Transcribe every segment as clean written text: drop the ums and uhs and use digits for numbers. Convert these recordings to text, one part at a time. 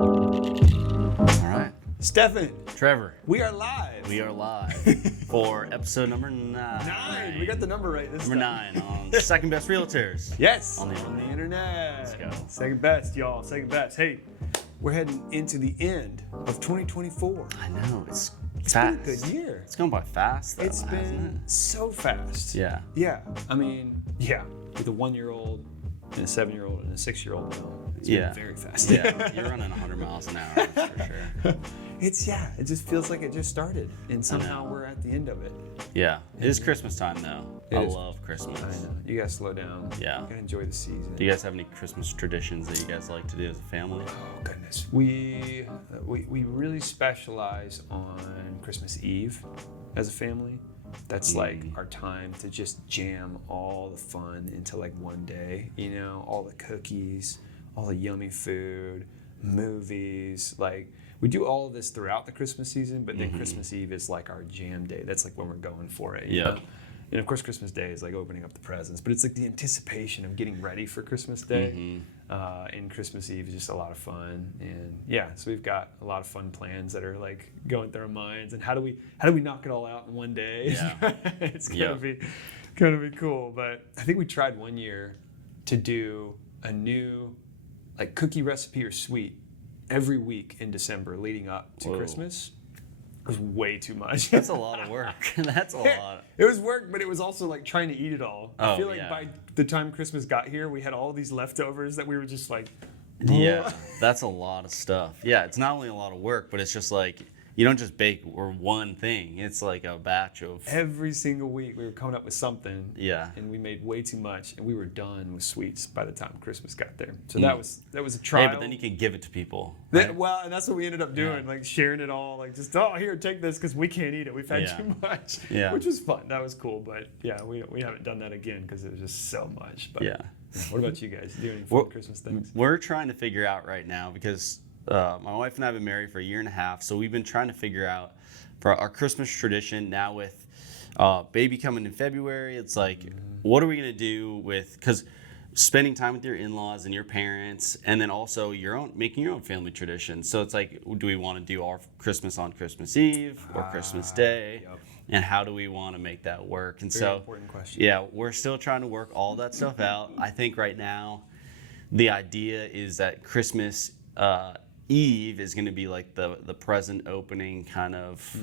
All right. Stefan, Trevor. we are live. We are live for episode number 9. 9. We got the number right this Number time. 9 on Second Best Realtors. Yes. On the internet. Let's go. Second best, y'all. Second best. Hey, we're heading into the end of 2024. I know. It's been fast. a good year. It's gone by fast, though, It's been hasn't so fast. it? Yeah. Yeah. I mean, yeah. With a 1-year-old and a 7-year-old and a 6-year-old now. It's been very fast. Yeah. You're running 100 miles an hour, that's for sure. It just feels like it just started. And somehow we're at the end of it. Yeah. It is Christmas time, though. It I is. love Christmas. I know. You gotta slow down. Yeah. You gotta enjoy the season. Do you guys have any Christmas traditions that you guys like to do as a family? Oh goodness, we really specialize on Christmas Eve as a family. That's like our time to just jam all the fun into like one day. You know, all the cookies, all the yummy food, movies. Like we do all of this throughout the Christmas season, but then Christmas Eve is like our jam day. That's like when we're going for it. You know? And of course, Christmas Day is like opening up the presents, but it's like the anticipation of getting ready for Christmas Day. And Christmas Eve is just a lot of fun. And yeah, so we've got a lot of fun plans that are like going through our minds. And how do we knock it all out in one day? Yeah. It's gonna be cool. But I think we tried one year to do a new like cookie recipe or sweet every week in December leading up to Christmas. It was way too much. That's a lot of work. That's a lot. It was work, but it was also like trying to eat it all. I feel like yeah. by the time Christmas got here, we had all these leftovers that we were just like, Yeah, that's a lot of stuff. Yeah, it's not only a lot of work, but it's just like, you don't just bake or one thing. It's like a batch of... Every single week we were coming up with something. Yeah. And we made way too much, and we were done with sweets by the time Christmas got there. So that was a trial. Hey, but then you can give it to people. Right? And that's what we ended up doing, like sharing it all, like just, here, take this, because we can't eat it. We've had too much, which was fun. That was cool, but yeah, we haven't done that again because it was just so much. But yeah. What about you guys? Do any fun Christmas things? We're trying to figure out right now because my wife and I have been married for 1.5 years, so we've been trying to figure out for our Christmas tradition now with baby coming in February. It's like, what are we going to do with, because spending time with your in-laws and your parents, and then also making your own family traditions. So it's like, do we want to do our Christmas on Christmas Eve or Christmas Day? Yep. And how do we want to make that work? And Very important question. Yeah, we're still trying to work all that stuff out. I think right now the idea is that Christmas Eve is going to be like the present opening kind of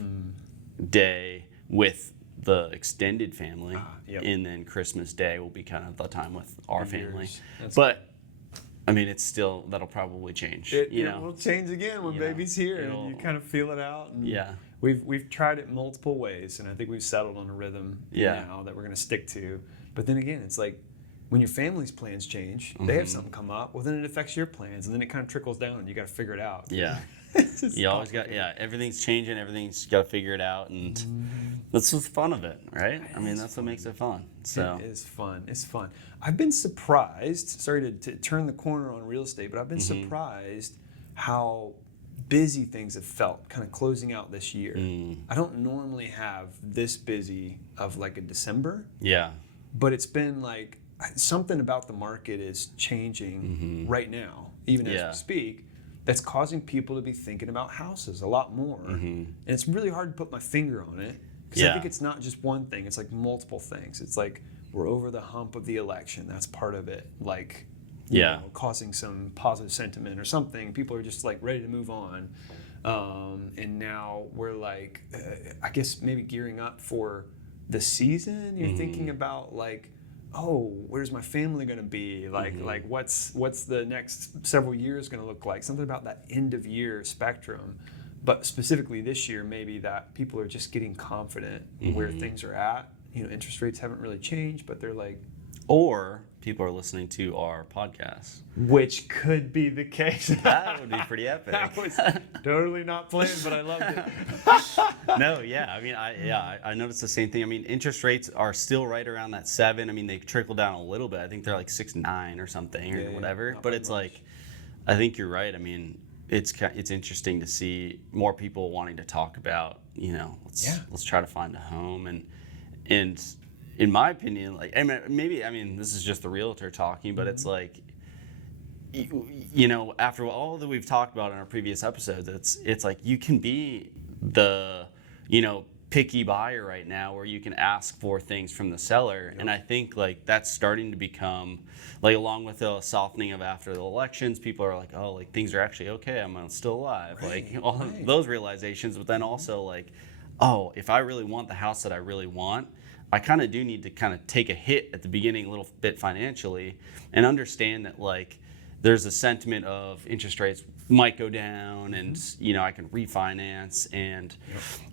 day with the extended family, and then Christmas Day will be kind of the time with our family. But I mean, it's still, that'll probably change. It will change again when baby's here, and you kind of feel it out. And we've tried it multiple ways, and I think we've settled on a rhythm now that we're going to stick to. But then again, it's like, when your family's plans change, they have something come up, well, then it affects your plans, and then it kind of trickles down, and you got to figure it out. Yeah. You always got, everything's changing, everything's got to figure it out, and that's the fun of it, right? I mean, that's what makes it fun. So it is fun. It's fun. I've been surprised, sorry to turn the corner on real estate, but I've been surprised how busy things have felt kind of closing out this year. I don't normally have this busy of like a December. Yeah. But it's been like, something about the market is changing right now, even as we speak, that's causing people to be thinking about houses a lot more. And it's really hard to put my finger on it, because I think it's not just one thing, it's like multiple things. It's like we're over the hump of the election, that's part of it, like you know, causing some positive sentiment or something. People are just like ready to move on. And now we're like, I guess maybe gearing up for the season. You're thinking about like, where's my family going to be? Like, what's the next several years going to look like? Something about that end of year spectrum. But specifically this year, maybe that people are just getting confident where things are at. You know, interest rates haven't really changed, but they're like... Or people are listening to our podcast. Which could be the case. That would be pretty epic. That was totally not planned, but I loved it. No, yeah. I mean, I noticed the same thing. I mean, interest rates are still right around that 7. I mean, they trickle down a little bit. I think they're like 6.9 or something or whatever. But it's much. Like, I think you're right. I mean, it's interesting to see more people wanting to talk about, you know, let's try to find a home. And in my opinion, like, maybe this is just the realtor talking, but it's like, after all that we've talked about in our previous episodes, it's like you can be the, picky buyer right now, where you can ask for things from the seller. And I think like that's starting to become like, along with the softening of after the elections, people are like, oh, like things are actually okay. I'm still alive. Right, Like all of those realizations, but then also like, oh, if I really want the house that I really want, I kind of do need to kind of take a hit at the beginning a little bit financially, and understand that like there's a sentiment of interest rates might go down, and I can refinance, and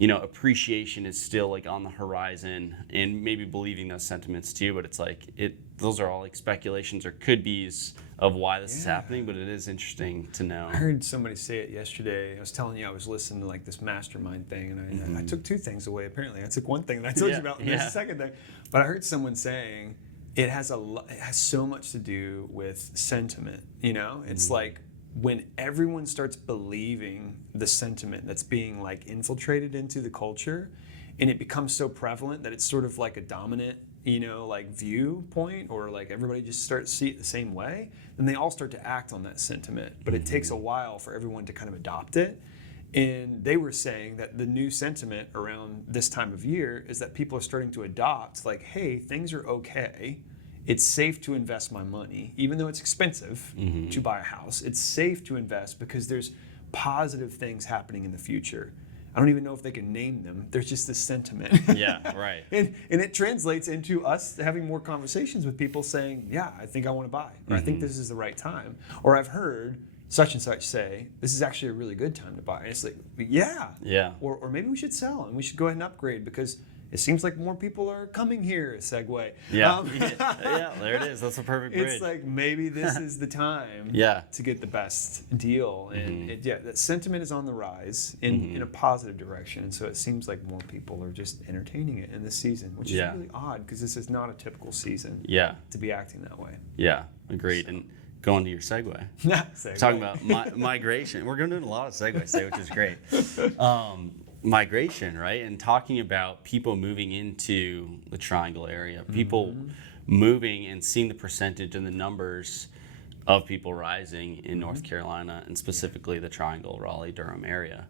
appreciation is still like on the horizon, and maybe believing those sentiments too. But it's like those are all like speculations or could be's of why this is happening, but it is interesting to know. I heard somebody say it yesterday. I was telling you I was listening to like this mastermind thing, and I took 2 things away. Apparently, I took one thing that I told you about, and there's a second thing. But I heard someone saying it has so much to do with sentiment. It's like when everyone starts believing the sentiment that's being like infiltrated into the culture, and it becomes so prevalent that it's sort of like a dominant like viewpoint, or like everybody just starts to see it the same way, then they all start to act on that sentiment. But it takes a while for everyone to kind of adopt it. And they were saying that the new sentiment around this time of year is that people are starting to adopt like, hey, things are okay. It's safe to invest my money, even though it's expensive to buy a house. It's safe to invest because there's positive things happening in the future. I don't even know if they can name them. There's just this sentiment. Yeah, right. and it translates into us having more conversations with people saying, yeah, I think I want to buy. Or I think this is the right time. Or I've heard such and such say, this is actually a really good time to buy. And it's like, yeah. Or maybe we should sell and we should go ahead and upgrade because it seems like more people are coming here, segue. Yeah, there it is. That's a perfect bridge. It's like maybe this is the time to get the best deal. And that sentiment is on the rise in a positive direction. And so it seems like more people are just entertaining it in this season, which is really odd because this is not a typical season to be acting that way. Yeah, agreed. So. And going to your segue. Talking about migration. We're going to do a lot of segues today, which is great. Migration, right? And talking about people moving into the Triangle area, people moving and seeing the percentage and the numbers of people rising in North Carolina, and specifically the Triangle, Raleigh, Durham area.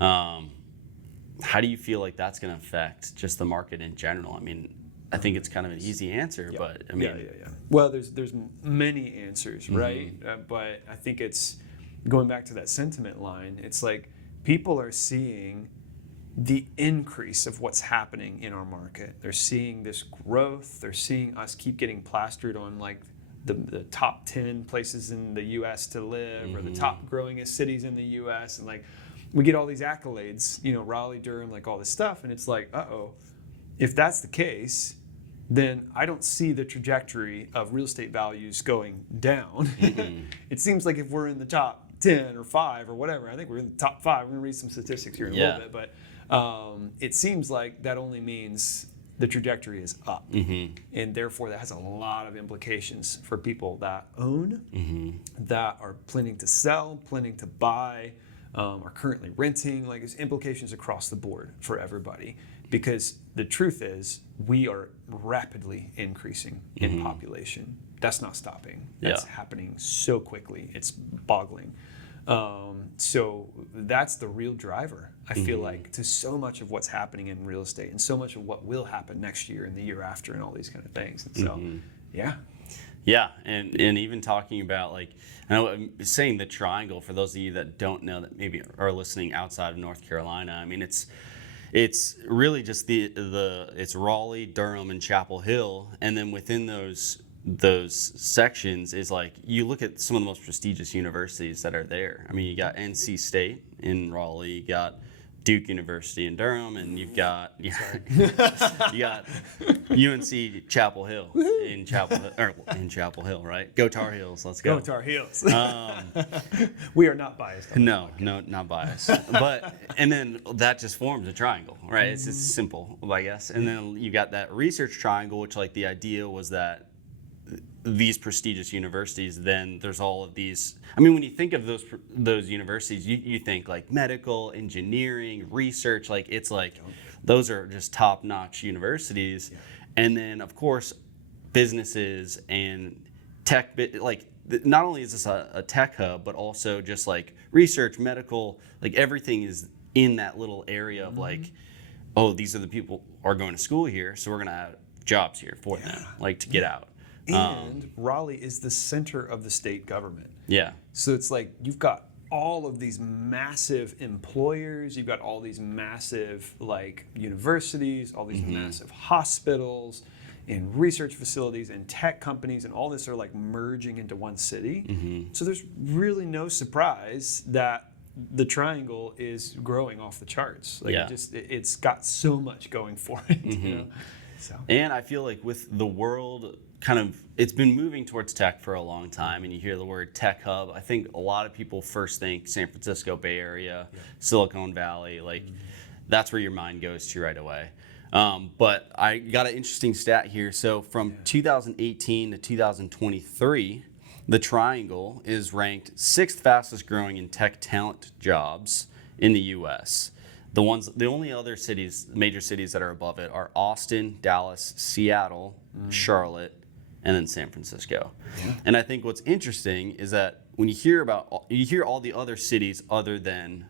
How do you feel like that's going to affect just the market in general? I mean, I think it's kind of an easy answer, but I mean... Well, there's many answers, right? But I think it's, going back to that sentiment line, it's like people are seeing the increase of what's happening in our market. They're seeing this growth. They're seeing us keep getting plastered on like the top 10 places in the U.S. to live, or the top growingest cities in the U.S. And like we get all these accolades, Raleigh, Durham, like all this stuff. And it's like, if that's the case, then I don't see the trajectory of real estate values going down. It seems like if we're in the top 10 or 5 or whatever, I think we're in the top 5. We're going to read some statistics here in a little bit, but it seems like that only means the trajectory is up. And therefore that has a lot of implications for people that own, that are planning to sell, planning to buy, are currently renting. Like there's implications across the board for everybody, because the truth is we are rapidly increasing in population. That's not stopping. That's happening so quickly. It's boggling. So that's the real driver, I feel like, to so much of what's happening in real estate and so much of what will happen next year and the year after and all these kind of things. And so, Yeah, and even talking about, like, I know I'm saying the Triangle, for those of you that don't know, that maybe are listening outside of North Carolina, I mean, it's really just it's Raleigh, Durham, and Chapel Hill, and then within those sections is like, you look at some of the most prestigious universities that are there. I mean, you got NC State in Raleigh, you got Duke University in Durham, and you've got you got UNC Chapel Hill in Chapel Hill, right? Go Tar Heels, let's go. Go Tar Heels. We are not biased. No, not biased. And then that just forms a triangle, right? It's just simple, I guess. And then you got that research triangle, which like the idea was that these prestigious universities, then there's all of these. I mean, when you think of those universities, you think like medical, engineering, research, like it's like those are just top-notch universities. And then of course businesses and tech, like not only is this a tech hub, but also just like research, medical, like everything is in that little area of like, oh, these are the people are going to school here, so we're gonna have jobs here for them, like to get out. And Raleigh is the center of the state government. Yeah. So it's like you've got all of these massive employers, you've got all these massive like universities, all these massive hospitals and research facilities and tech companies, and all this are like merging into one city. So there's really no surprise that the triangle is growing off the charts. Like it's got so much going for it. You know? So. And I feel like with the world it's been moving towards tech for a long time, and you hear the word tech hub, I think a lot of people first think San Francisco Bay Area, Silicon Valley, like that's where your mind goes to right away. But I got an interesting stat here. So from 2018 to 2023, the Triangle is ranked 6th fastest growing in tech talent jobs in the U.S. The only other major cities that are above it are Austin, Dallas, Seattle, Charlotte, and then San Francisco. And I think what's interesting is that when you hear all the other cities other than,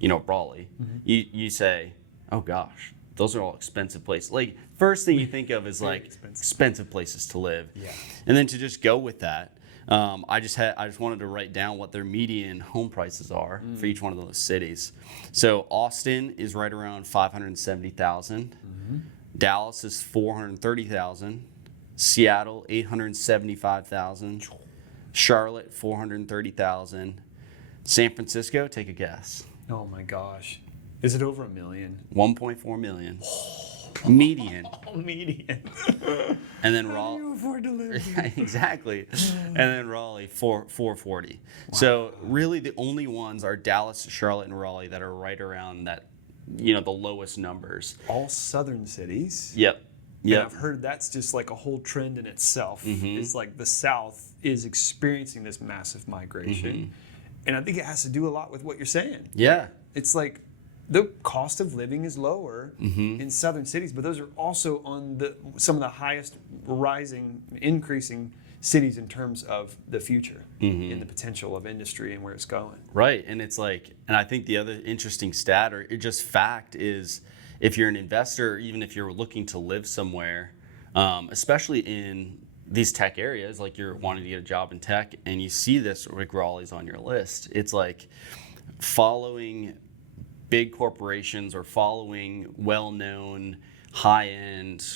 Raleigh, you say, oh gosh, those are all expensive places. Like first thing you think of is like expensive places to live. And then to just go with that, I just wanted to write down what their median home prices are for each one of those cities. So Austin is right around $570,000. Dallas is $430,000. Seattle $875,000. Charlotte $430,000. San Francisco, take a guess. Oh my gosh, is it over $1 million? 1.4 million. Median. Median. And then How do you afford to live here? Exactly. And then Raleigh, 440. So really the only ones are Dallas, Charlotte, and Raleigh that are right around that, the lowest numbers. All southern cities. Yep. And I've heard that's just like a whole trend in itself. It's like the South is experiencing this massive migration. And I think it has to do a lot with what you're saying. Yeah. It's like the cost of living is lower in southern cities, but those are also on some of the highest increasing cities in terms of the future and the potential of industry and where it's going. Right. And it's like, and I think the other interesting stat or just fact is if you're an investor, or even if you're looking to live somewhere, especially in these tech areas, like you're wanting to get a job in tech and you see this, Rick Raleigh's on your list, it's like following big corporations or following well-known high-end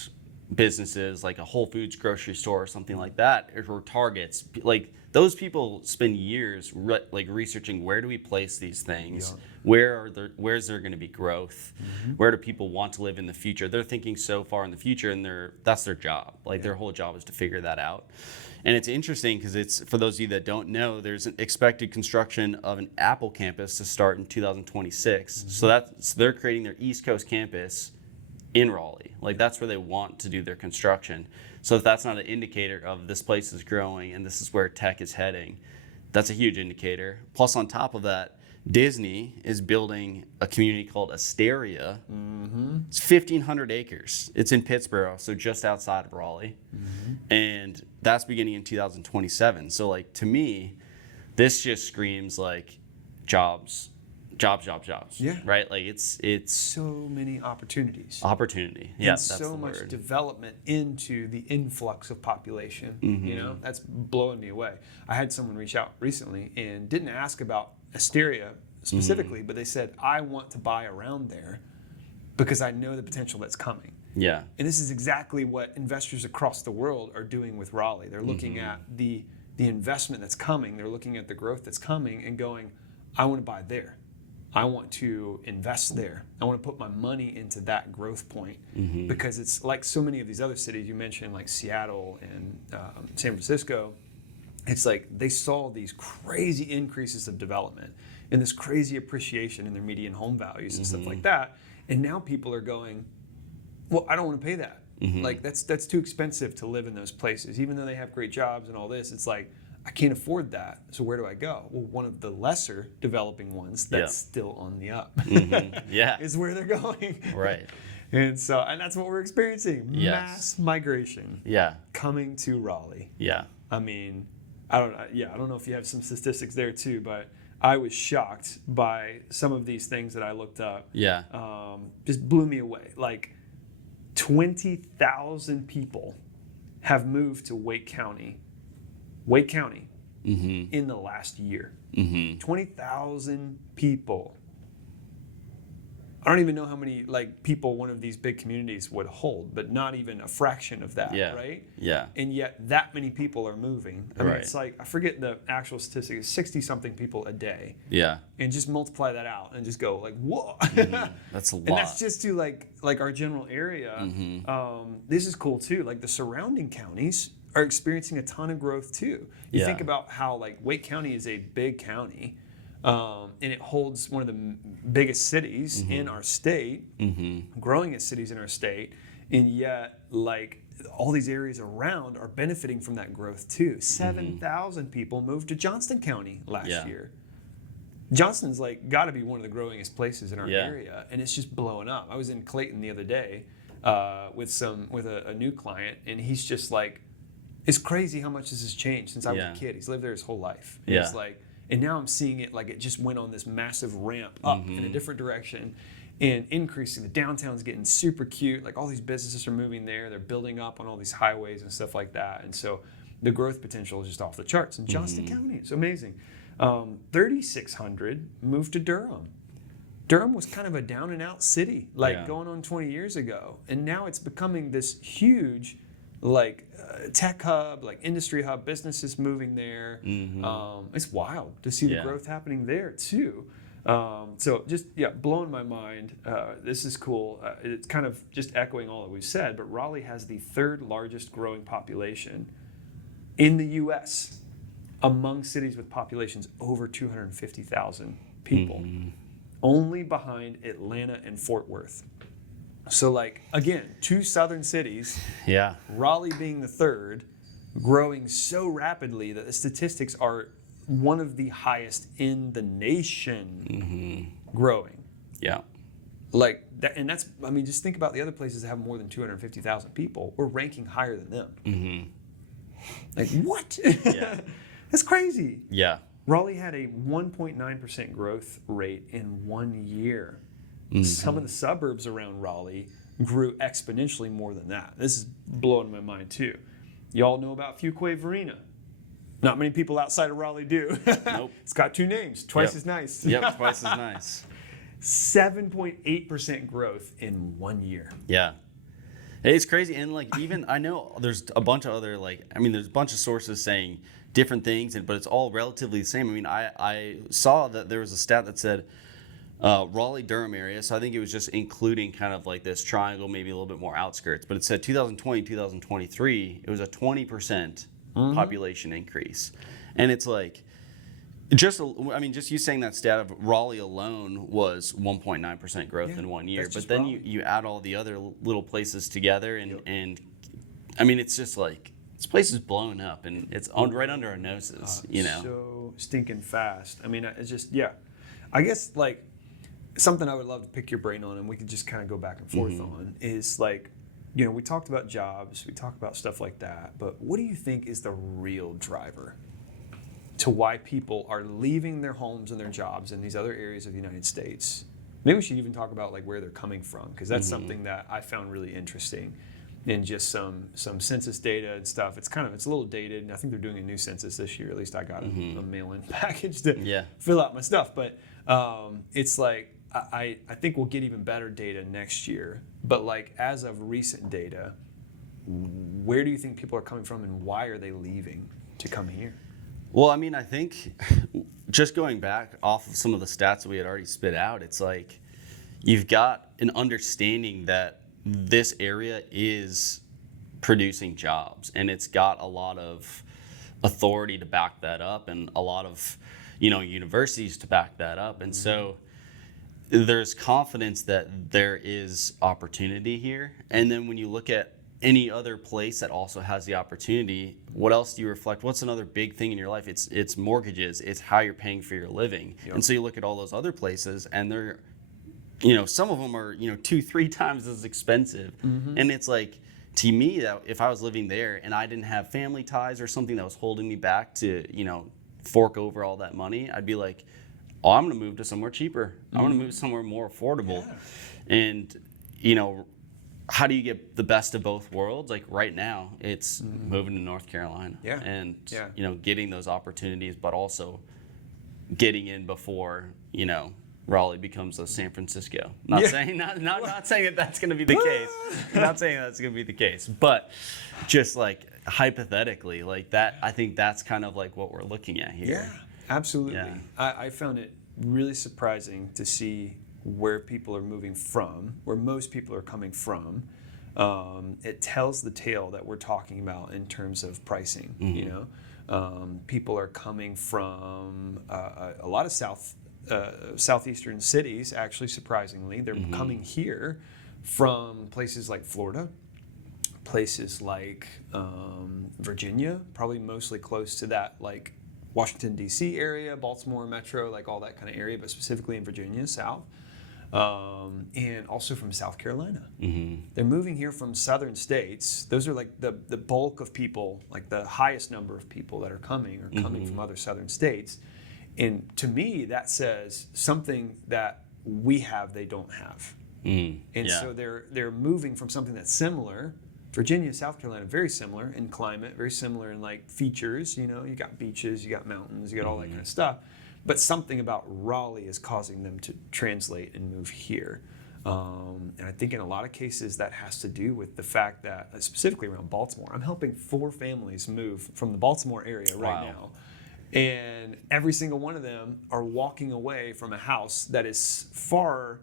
businesses like a Whole Foods grocery store or something like that, or Targets, like those people spend years researching where do we place these things, where's there going to be growth, where do people want to live in the future. They're thinking so far in the future, and that's their job. Their whole job is to figure that out. And it's interesting because it's, for those of you that don't know, there's an expected construction of an Apple campus to start in 2026. So they're creating their East Coast campus in Raleigh. That's where they want to do their construction. So if that's not an indicator of this place is growing and this is where tech is heading, that's a huge indicator. Plus on top of that, Disney is building a community called Asteria. It's 1,500 acres. It's in Pittsburgh, so just outside of Raleigh. And that's beginning in 2027. So to me, this just screams jobs. Yeah. Right? It's so many opportunities. Opportunity. Yeah, that's so much word. Development into the influx of population. That's blowing me away. I had someone reach out recently and didn't ask about Asteria specifically, but they said, I want to buy around there because I know the potential that's coming. Yeah. And this is exactly what investors across the world are doing with Raleigh. They're looking at the investment that's coming. They're looking at the growth that's coming and going, I want to buy there. I want to invest there. I want to put my money into that growth point because it's like so many of these other cities you mentioned, like Seattle and San Francisco. It's like they saw these crazy increases of development and this crazy appreciation in their median home values and stuff like that. And now people are going, well, I don't want to pay that. That's too expensive to live in those places. Even though they have great jobs and all this, it's like, I can't afford that. So where do I go? Well, one of the lesser developing ones that's still on the up is where they're going. Right. And that's what we're experiencing. Mass migration. Yeah. Coming to Raleigh. Yeah. I mean, I don't know if you have some statistics there too, but I was shocked by some of these things that I looked up. Yeah. Just blew me away. Like 20,000 people have moved to Wake County, in the last year. 20,000 people. I don't even know how many like people one of these big communities would hold, but not even a fraction of that, right? Yeah. And yet that many people are moving. I mean, Right. it's like, I forget the actual statistic, it's 60 something people a day. Yeah. And just multiply that out and just go like, whoa. That's a lot. And that's just to like our general area. This is cool too. Like the surrounding counties are experiencing a ton of growth too. You think about how like Wake County is a big county. And it holds one of the biggest cities in our state, growing cities in our state, and yet like all these areas around are benefiting from that growth too. 7,000 people moved to Johnston County last year. Johnston's like got to be one of the growingest places in our area, and it's just blowing up. I was in Clayton the other day with a new client, and he's just like, it's crazy how much this has changed since I was a kid. He's lived there his whole life. And it's like, and now I'm seeing it like it just went on this massive ramp up in a different direction and increasing. The downtown's getting super cute. Like all these businesses are moving there. They're building up on all these highways and stuff like that. And so the growth potential is just off the charts in Johnston County. It's amazing. 3,600 moved to Durham. Durham was kind of a down and out city, like going on 20 years ago. And now it's becoming this huge like tech hub, like industry hub, businesses moving there. It's wild to see the growth happening there too. So just blowing my mind. This is cool. It's kind of just echoing all that we've said, but Raleigh has the third largest growing population in the U.S. among cities with populations over 250,000 people, only behind Atlanta and Fort Worth. So like, again, two southern cities, Raleigh being the third, growing so rapidly that the statistics are one of the highest in the nation growing. Yeah. Like that, and that's, I mean, just think about the other places that have more than 250,000 people. We're ranking higher than them. Like, what? That's crazy. Yeah. Raleigh had a 1.9% growth rate in 1 year. Some of the suburbs around Raleigh grew exponentially more than that. This is blowing my mind too. Y'all know about Fuquay-Varina. Not many people outside of Raleigh do. Nope. It's got two names, twice as nice. Yep, twice as nice. 7.8% growth in 1 year. Yeah. It's crazy. And like, even I know there's a bunch of other, like, I mean, there's a bunch of sources saying different things, but it's all relatively the same. I mean, I saw that there was a stat that said Raleigh-Durham area, so I think it was just including kind of like this triangle, maybe a little bit more outskirts, but it said 2020, 2023, it was a 20% population increase. And it's like, just you saying that stat of Raleigh alone was 1.9% growth in 1 year, but then you add all the other little places together, and I mean, it's just like, this place is blowing up, and it's right under our noses, you know? So stinking fast. I mean, it's just, I guess like, something I would love to pick your brain on, and we could just kind of go back and forth on, is like, you know, we talked about jobs, we talked about stuff like that, but what do you think is the real driver to why people are leaving their homes and their jobs in these other areas of the United States? Maybe we should even talk about like where they're coming from, because that's something that I found really interesting in just some census data and stuff. It's a little dated, and I think they're doing a new census this year. At least I got a mail-in package to fill out my stuff, but it's like, I think we'll get even better data next year. But like, as of recent data, where do you think people are coming from, and why are they leaving to come here? Well, I mean, I think just going back off of some of the stats that we had already spit out, it's like you've got an understanding that this area is producing jobs, and it's got a lot of authority to back that up, and a lot of, you know, universities to back that up. And so there's confidence that there is opportunity here. And then when you look at any other place that also has the opportunity, what else do you reflect? What's another big thing in your life? It's mortgages. It's how you're paying for your living. Yep. And so you look at all those other places, and they're, you know, some of them are, you know, 2-3 times as expensive. And it's like, to me, that if I was living there and I didn't have family ties or something that was holding me back to, fork over all that money, I'd be like, oh, I'm going to move to somewhere cheaper. I'm going to move somewhere more affordable. Yeah. And, how do you get the best of both worlds? Like right now, it's moving to North Carolina and, getting those opportunities, but also getting in before, Raleigh becomes a San Francisco. Not saying not saying that that's going to be the case. Not saying that's going to be the case, but just like hypothetically, like that, I think that's kind of like what we're looking at here. Yeah, absolutely. Yeah. I found it really surprising to see where people are moving from, where most people are coming from. It tells the tale that we're talking about in terms of pricing. People are coming from a lot of southeastern cities, actually, surprisingly. They're coming here from places like Florida, places like Virginia, probably mostly close to that, like Washington, D.C. area, Baltimore Metro, like all that kind of area, but specifically in Virginia, South. And also from South Carolina. They're moving here from southern states. Those are like the bulk of people, like the highest number of people that are coming from other southern states. And to me, that says something that we have, they don't have. So they're moving from something that's similar. Virginia, South Carolina, very similar in climate, very similar in like features. You got beaches, you got mountains, you got all that kind of stuff. But something about Raleigh is causing them to translate and move here. And I think in a lot of cases that has to do with the fact that, specifically around Baltimore, I'm helping 4 families move from the Baltimore area right now. And every single one of them are walking away from a house that is far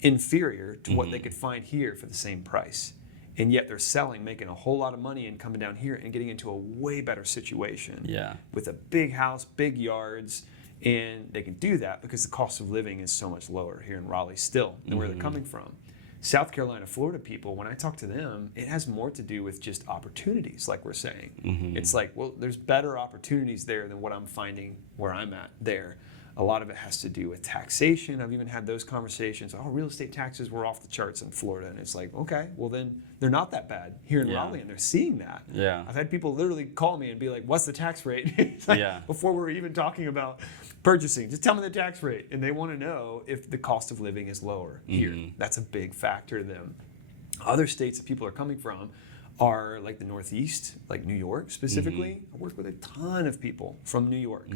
inferior to what they could find here for the same price. And yet they're selling, making a whole lot of money and coming down here and getting into a way better situation. With a big house, big yards. And they can do that because the cost of living is so much lower here in Raleigh still than where they're coming from. South Carolina, Florida people, when I talk to them, it has more to do with just opportunities, like we're saying. It's like, well, there's better opportunities there than what I'm finding where I'm at there. A lot of it has to do with taxation. I've even had those conversations. Oh, real estate taxes were off the charts in Florida. And it's like, okay, well then they're not that bad here in Raleigh, and they're seeing that. I've had people literally call me and be like, what's the tax rate? Before we're even talking about purchasing, just tell me the tax rate. And they want to know if the cost of living is lower here. That's a big factor to them. Other states that people are coming from are like the Northeast, like New York specifically. I work with a ton of people from New York.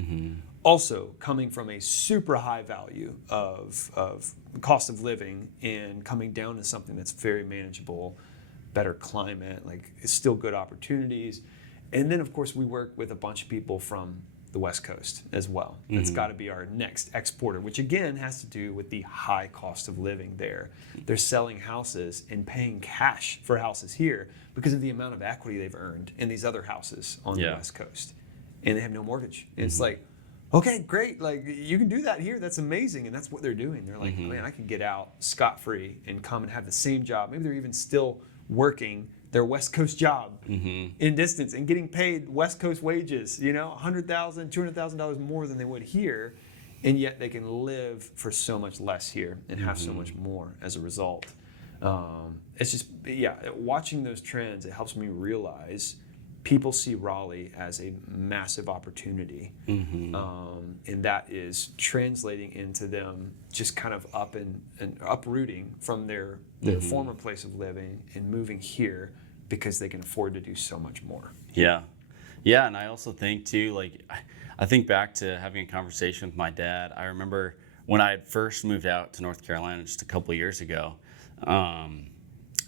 Also coming from a super high value of cost of living and coming down to something that's very manageable, better climate, like it's still good opportunities. And then of course we work with a bunch of people from the West Coast as well. That's got to be our next exporter, which again has to do with the high cost of living there. They're selling houses and paying cash for houses here because of the amount of equity they've earned in these other houses on the West Coast. And they have no mortgage. And it's like, okay, great. Like you can do that here. That's amazing. And that's what they're doing. They're like, man, I can get out scot-free and come and have the same job. Maybe they're even still working their West Coast job in distance and getting paid West Coast wages, $100,000, $200,000 more than they would here. And yet they can live for so much less here and have so much more as a result. It's just, watching those trends, it helps me realize people see Raleigh as a massive opportunity. And that is translating into them just kind of up and uprooting from their former place of living and moving here because they can afford to do so much more. Yeah, and I also think too, like, I think back to having a conversation with my dad. I remember when I had first moved out to North Carolina just a couple of years ago,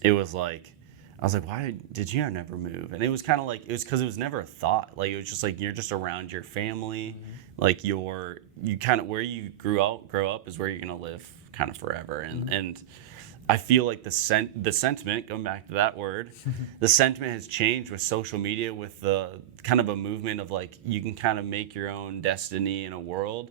it was like, I was like, why did you never move? And it was kind of like, it was because it was never a thought. Like, it was just like, you're just around your family. Like you kind of, where you grow up is where you're going to live kind of forever. And I feel like the sentiment, going back to that word, the sentiment has changed with social media, with the kind of a movement of like, you can kind of make your own destiny in a world.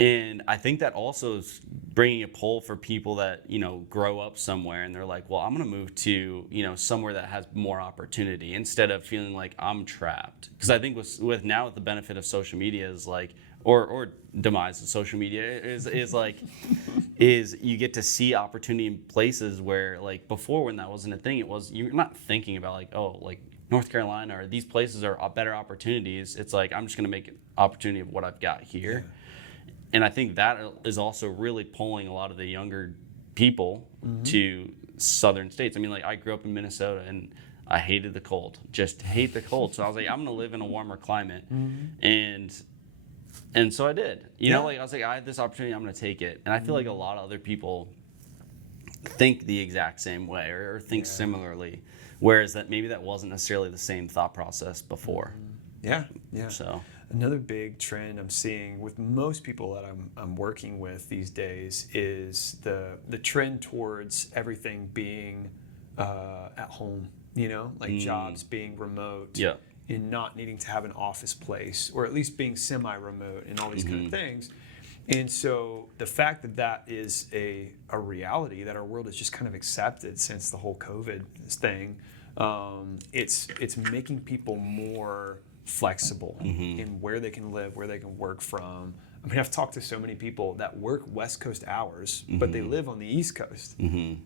And I think that also is bringing a pull for people that, grow up somewhere and they're like, well, I'm going to move to, somewhere that has more opportunity instead of feeling like I'm trapped. Because I think with the benefit of social media is like, or demise of social media is like, is you get to see opportunity in places where, like, before, when that wasn't a thing, you're not thinking about, like, oh, like North Carolina or these places are better opportunities. It's like, I'm just going to make an opportunity of what I've got here. And I think that is also really pulling a lot of the younger people to southern states. I mean, like, I grew up in Minnesota and I hated the cold, just hate the cold. So I was like, I'm going to live in a warmer climate. And so I did, you know, like, I was like, I had this opportunity, I'm going to take it. And I feel like a lot of other people think the exact same way or think similarly, whereas that maybe that wasn't necessarily the same thought process before. Yeah. So another big trend I'm seeing with most people that I'm working with these days is the trend towards everything being at home, you know, like jobs being remote. And not needing to have an office place, or at least being semi-remote and all these kind of things. And so the fact that that is a reality that our world has just kind of accepted since the whole COVID thing, it's making people more flexible in where they can live, where they can work from. I mean, I've talked to so many people that work West Coast hours, but they live on the East Coast.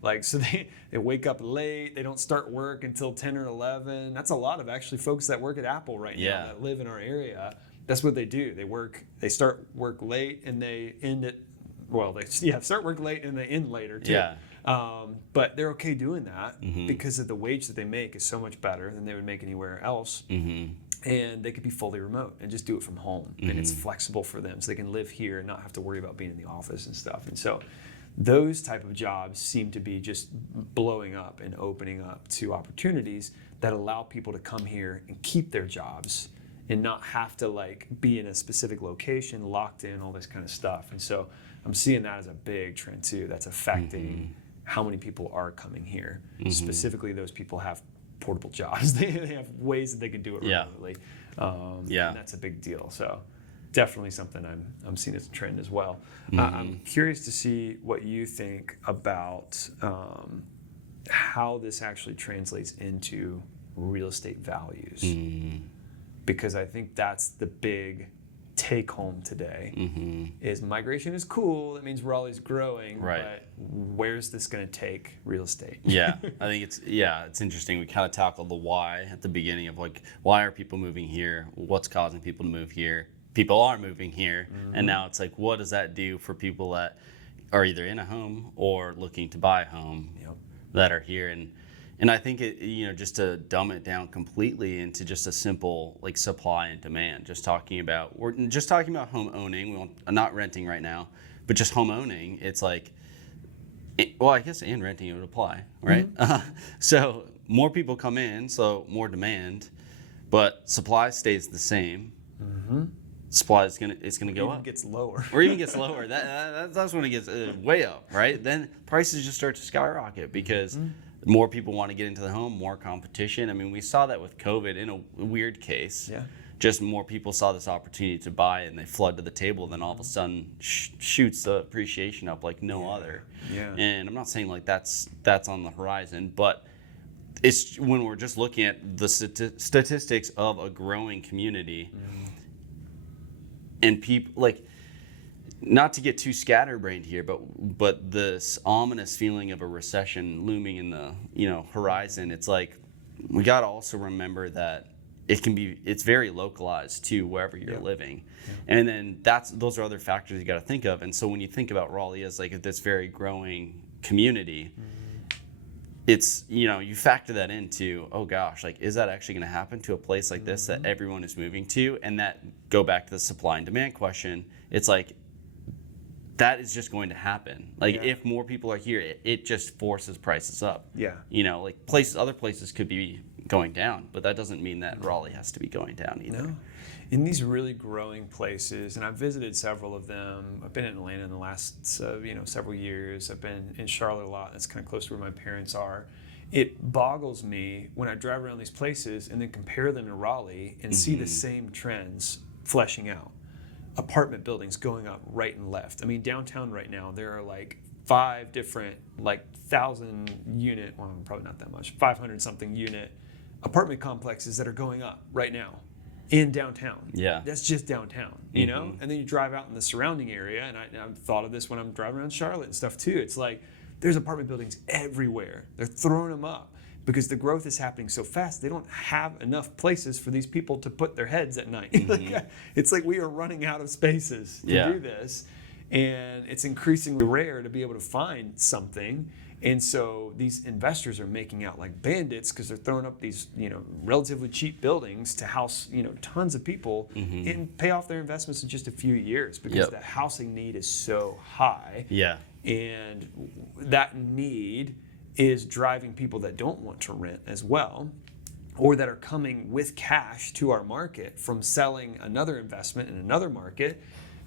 Like, so they wake up late, they don't start work until 10 or 11. That's a lot of actually folks that work at Apple right now that live in our area. That's what they do. They start work late and they end it, well, start work late and they end later too. But they're okay doing that because of the wage that they make is so much better than they would make anywhere else. And they could be fully remote and just do it from home. And it's flexible for them, so they can live here and not have to worry about being in the office and stuff. And so those type of jobs seem to be just blowing up and opening up to opportunities that allow people to come here and keep their jobs and not have to, like, be in a specific location, locked in, all this kind of stuff. And so I'm seeing that as a big trend too that's affecting how many people are coming here. Specifically, those people have portable jobs. They have ways that they can do it remotely. And that's a big deal. So definitely something I'm seeing as a trend as well. I'm curious to see what you think about how this actually translates into real estate values. Because I think that's the big take home today is migration is cool. That means Raleigh's growing, but where's this going to take real estate? I think it's interesting. We kind of tackled the why at the beginning of, like, why are people moving here? What's causing people to move here? People are moving here. And now it's like, what does that do for people that are either in a home or looking to buy a home that are here? And I think it, you know, just to dumb it down completely into just a simple, like, supply and demand, we're just talking about home owning. Not renting right now, but just home owning. It's like, well, I guess and renting it would apply, right? So more people come in, so more demand, but supply stays the same. Supply is gonna go up. Even gets lower. Or even gets lower. That's when it gets way up, right? Then prices just start to skyrocket because more people want to get into the home, more competition. I mean, we saw that with COVID in a weird case. Just more people saw this opportunity to buy and they flood to the table. Then all of a sudden shoots the appreciation up like no other. And I'm not saying, like, that's on the horizon, but it's when we're just looking at the statistics of a growing community and people, like, not to get too scatterbrained here, but this ominous feeling of a recession looming in the, you know, horizon. It's like, we got to also remember that it's very localized to wherever you're living. And then those are other factors you got to think of. And so when you think about Raleigh as, like, this very growing community, it's, you know, you factor that into, oh gosh, like, is that actually going to happen to a place like this that everyone is moving to? And that go back to the supply and demand question. It's like, that is just going to happen. Like, if more people are here, it just forces prices up. You know, like, other places could be going down, but that doesn't mean that Raleigh has to be going down either. No. In these really growing places, and I've visited several of them. I've been in Atlanta in the last several years. I've been in Charlotte a lot. That's kind of close to where my parents are. It boggles me when I drive around these places and then compare them to Raleigh and see the same trends fleshing out. Apartment buildings going up right and left. I mean, downtown right now, there are like 5 different, like 1,000 unit, well, probably not that much, 500 something unit apartment complexes that are going up right now. in downtown. Yeah. That's just downtown, you know? And then you drive out in the surrounding area, and I've thought of this when I'm driving around Charlotte and stuff too. It's like there's apartment buildings everywhere. They're throwing them up because the growth is happening so fast. They don't have enough places for these people to put their heads at night. It's like we are running out of spaces to do this. And it's increasingly rare to be able to find something. And so these investors are making out like bandits because they're throwing up these, relatively cheap buildings to house, tons of people and pay off their investments in just a few years because the housing need is so high. Yeah. And that need is driving people that don't want to rent as well, or that are coming with cash to our market from selling another investment in another market,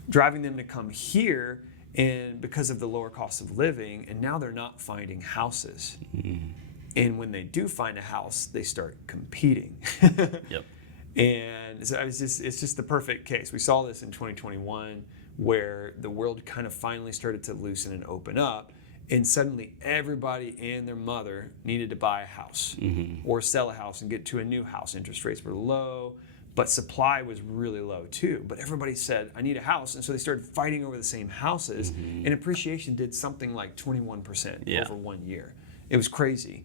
driving them to come here. And because of the lower cost of living, and now they're not finding houses. And when they do find a house, they start competing. And so it's just the perfect case. We saw this in 2021 where the world kind of finally started to loosen and open up, and suddenly everybody and their mother needed to buy a house or sell a house and get to a new house. Interest rates were low, but supply was really low too. But everybody said, I need a house. And so they started fighting over the same houses. And appreciation did something like 21% over 1 year. It was crazy.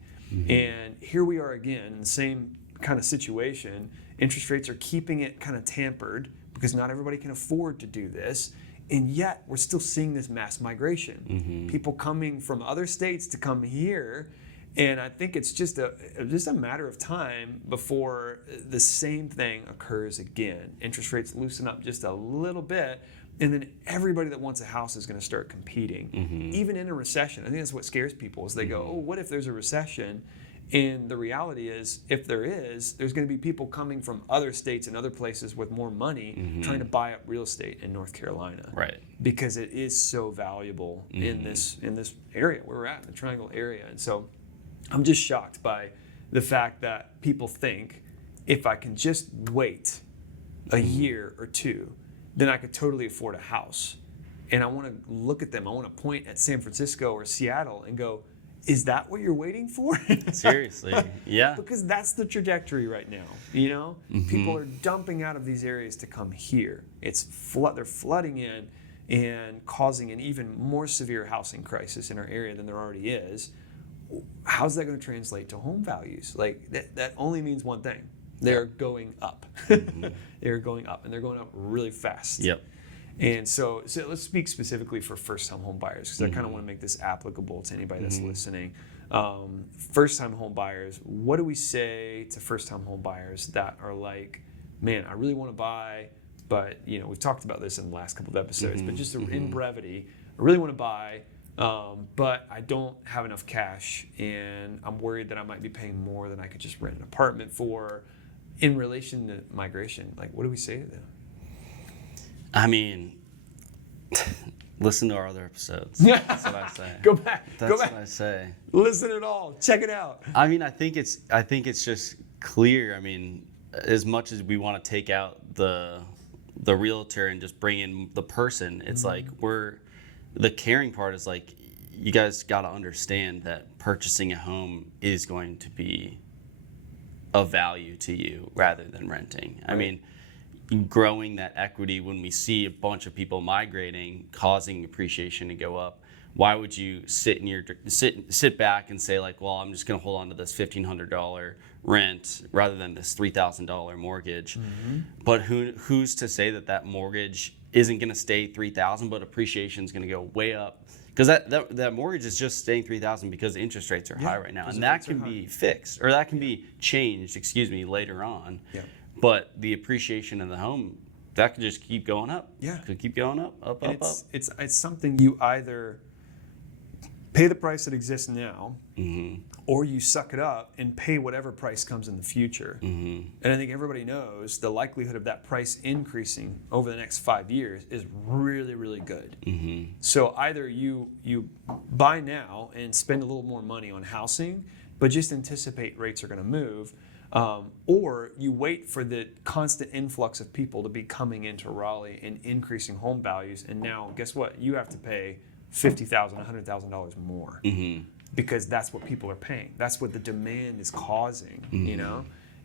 And here we are again in the same kind of situation. Interest rates are keeping it kind of tampered because not everybody can afford to do this. And yet we're still seeing this mass migration. People coming from other states to come here. And I think it's just a matter of time before the same thing occurs again. Interest rates loosen up just a little bit, and then everybody that wants a house is going to start competing, even in a recession. I think that's what scares people is they go, oh, what if there's a recession? And the reality is, if there is, there's going to be people coming from other states and other places with more money trying to buy up real estate in North Carolina. Right. Because it is so valuable in this area where we're at, in the Triangle area. And so I'm just shocked by the fact that people think if I can just wait a year or two, then I could totally afford a house. And I want to look at them. I want to point at San Francisco or Seattle and go, is that what you're waiting for? Seriously, yeah. Because that's the trajectory right now, People are dumping out of these areas to come here. They're flooding in and causing an even more severe housing crisis in our area than there already is. How's that going to translate to home values? Like that only means one thing. They're going up. They're going up, and they're going up really fast. Yep. And so let's speak specifically for first-time home buyers, because I kind of want to make this applicable to anybody that's listening. First-time home buyers, what do we say to first-time home buyers that are like, man, I really want to buy, but we've talked about this in the last couple of episodes, but just in brevity, I really want to buy, but I don't have enough cash, and I'm worried that I might be paying more than I could just rent an apartment for. In relation to migration, like, what do we say to them? I mean, listen to our other episodes. That's what I say. Go back. That's what I say. Listen it all. Check it out. I mean, I think it's just clear. I mean, as much as we want to take out the realtor and just bring in the person, it's like the caring part is like, you guys got to understand that purchasing a home is going to be of value to you rather than renting. Right. I mean, growing that equity when we see a bunch of people migrating, causing appreciation to go up. Why would you sit back and say like, well, I'm just going to hold on to this $1,500 rent rather than this $3,000 mortgage? But who's to say that mortgage isn't going to stay $3,000, but appreciation is going to go way up? Because that mortgage is just staying $3,000 because the interest rates are high right now, and that can be fixed, or that can be changed, later on. Yeah. But the appreciation of the home, that could just keep going up. Yeah. Could keep going up. It's something you either pay the price that exists now, or you suck it up and pay whatever price comes in the future. And I think everybody knows the likelihood of that price increasing over the next 5 years is really, really good. So either you buy now and spend a little more money on housing, but just anticipate rates are going to move, or you wait for the constant influx of people to be coming into Raleigh and increasing home values, and now guess what? You have to pay $50,000, $100,000 more, because that's what people are paying. That's what the demand is causing,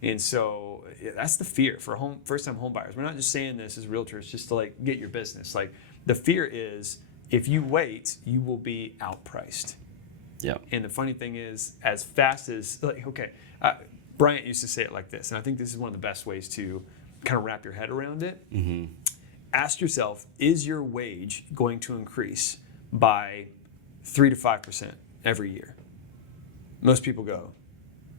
And so that's the fear for first-time home buyers. We're not just saying this as realtors just to like get your business. Like the fear is if you wait, you will be outpriced. Yeah. And the funny thing is, as fast as like, Bryant used to say it like this, and I think this is one of the best ways to kind of wrap your head around it. Mm-hmm. Ask yourself, is your wage going to increase by 3 to 5% every year? Most people go,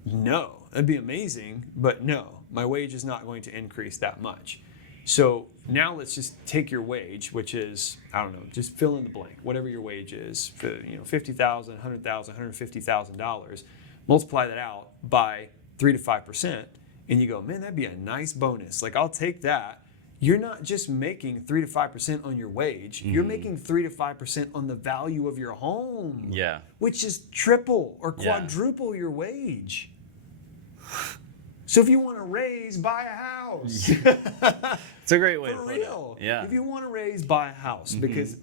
no, that'd be amazing, but no, my wage is not going to increase that much. So now let's just take your wage, which is, I don't know, just fill in the blank, whatever your wage is, for, $50,000, $100,000, $150,000, multiply that out by 3 to 5%, and you go, man, that'd be a nice bonus. Like, I'll take that. You're not just making 3 to 5% on your wage. Mm-hmm. You're making 3 to 5% on the value of your home. Yeah. Which is triple or quadruple your wage. So if you want to raise, buy a house. It's a great way to For put real. it. Yeah. If you want to raise, buy a house. Mm-hmm. Because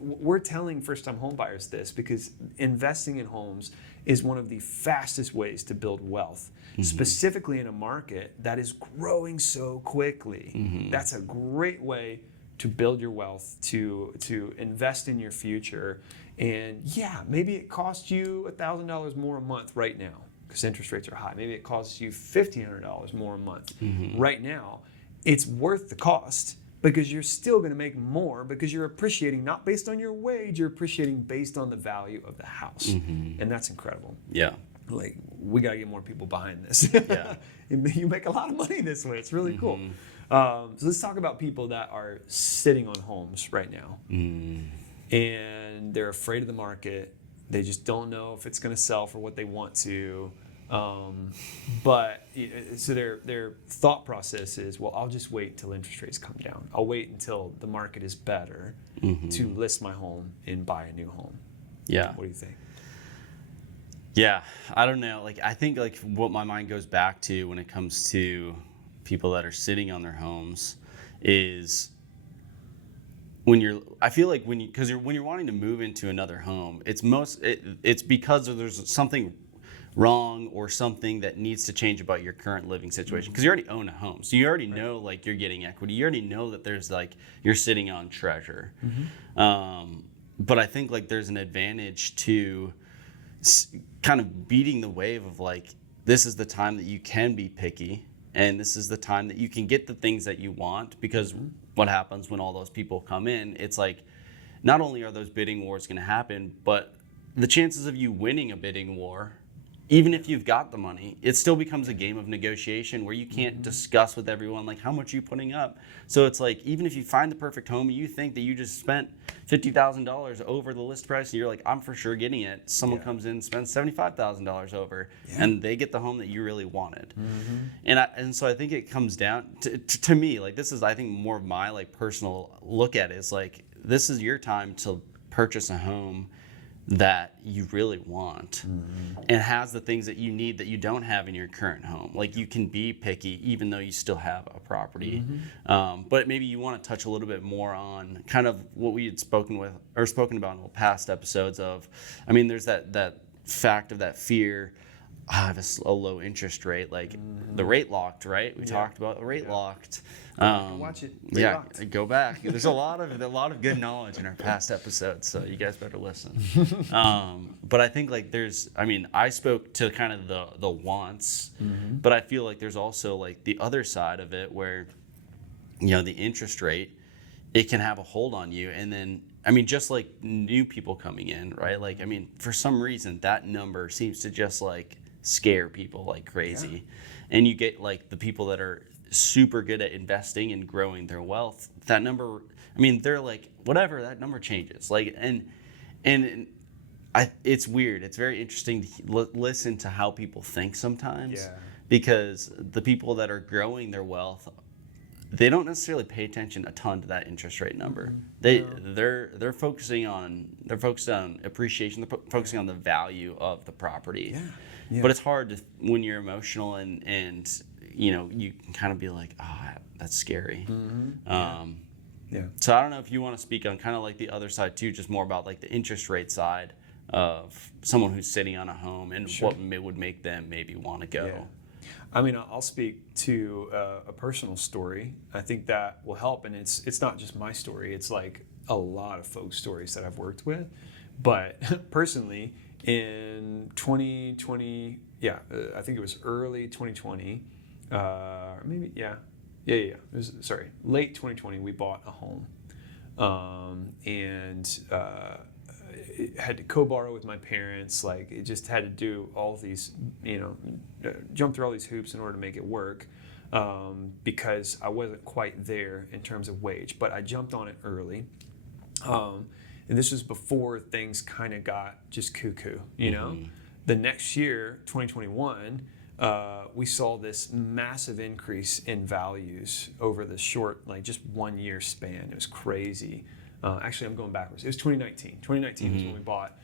we're telling first-time home buyers this because investing in homes is one of the fastest ways to build wealth, specifically in a market that is growing so quickly. Mm-hmm. That's a great way to build your wealth, to invest in your future. And yeah, maybe it costs you $1,000 more a month right now because interest rates are high. Maybe it costs you $1,500 more a month right now. It's worth the cost because you're still going to make more because you're appreciating not based on your wage, you're appreciating based on the value of the house. Mm-hmm. And that's incredible. Yeah. Like, we got to get more people behind this. Yeah. You make a lot of money this way. It's really cool. So let's talk about people that are sitting on homes right now. And they're afraid of the market. They just don't know if it's going to sell for what they want to. But so their thought process is, well, I'll just wait until interest rates come down. I'll wait until the market is better to list my home and buy a new home. Yeah. What do you think? Yeah, I don't know. Like, I think like what my mind goes back to when it comes to people that are sitting on their homes is when you're wanting to move into another home, it's because there's something wrong or something that needs to change about your current living situation because you already own a home, so you already know like you're getting equity, you already know that there's like you're sitting on treasure. But I think like there's an advantage to kind of beating the wave of like, this is the time that you can be picky and this is the time that you can get the things that you want, because what happens when all those people come in, it's like not only are those bidding wars going to happen, but the chances of you winning a bidding war, even if you've got the money, it still becomes a game of negotiation where you can't discuss with everyone like how much are you putting up. So it's like, even if you find the perfect home, you think that you just spent $50,000 over the list price and you're like, I'm for sure getting it. Someone comes in and spends $75,000 over and they get the home that you really wanted. And so I think it comes down to me, like this is, I think, more of my like personal look at it is like, this is your time to purchase a home that you really want and has the things that you need that you don't have in your current home. Like you can be picky even though you still have a property. But maybe you want to touch a little bit more on kind of what we had spoken about in the past episodes of, I mean, there's that fact of that fear. I have a low interest rate, like the rate locked, right? We talked about the rate locked. Watch it. Locked. Go back. There's a lot of good knowledge in our past episodes, so you guys better listen. But I think like I spoke to kind of the wants, but I feel like there's also like the other side of it where, the interest rate, it can have a hold on you, and then just like new people coming in, right? Like for some reason that number seems to just like scare people like crazy, and you get like the people that are super good at investing and growing their wealth, that number, they're like, whatever, that number changes, like, and it's weird. It's very interesting to listen to how people think sometimes, because the people that are growing their wealth, they don't necessarily pay attention a ton to that interest rate number. They're focusing on appreciation. They're focusing on the value of the property. But it's hard to, when you're emotional and you can kind of be like, that's scary. So I don't know if you want to speak on kind of like the other side too, just more about like the interest rate side of someone who's sitting on a home and what would make them maybe want to go. I mean, I'll speak to a personal story. I think that will help, and it's not just my story. It's like a lot of folks' stories that I've worked with. But personally, in 2020, I think it was early 2020, maybe it was, late 2020. We bought a home, and had to co-borrow with my parents. Like, it just had to do all these, jump through all these hoops in order to make it work, because I wasn't quite there in terms of wage. But I jumped on it early, and this was before things kind of got just cuckoo. The next year, 2021, we saw this massive increase in values over the short, like, just 1 year span. It was crazy. Actually, I'm going backwards. It was 2019. 2019 was when we bought.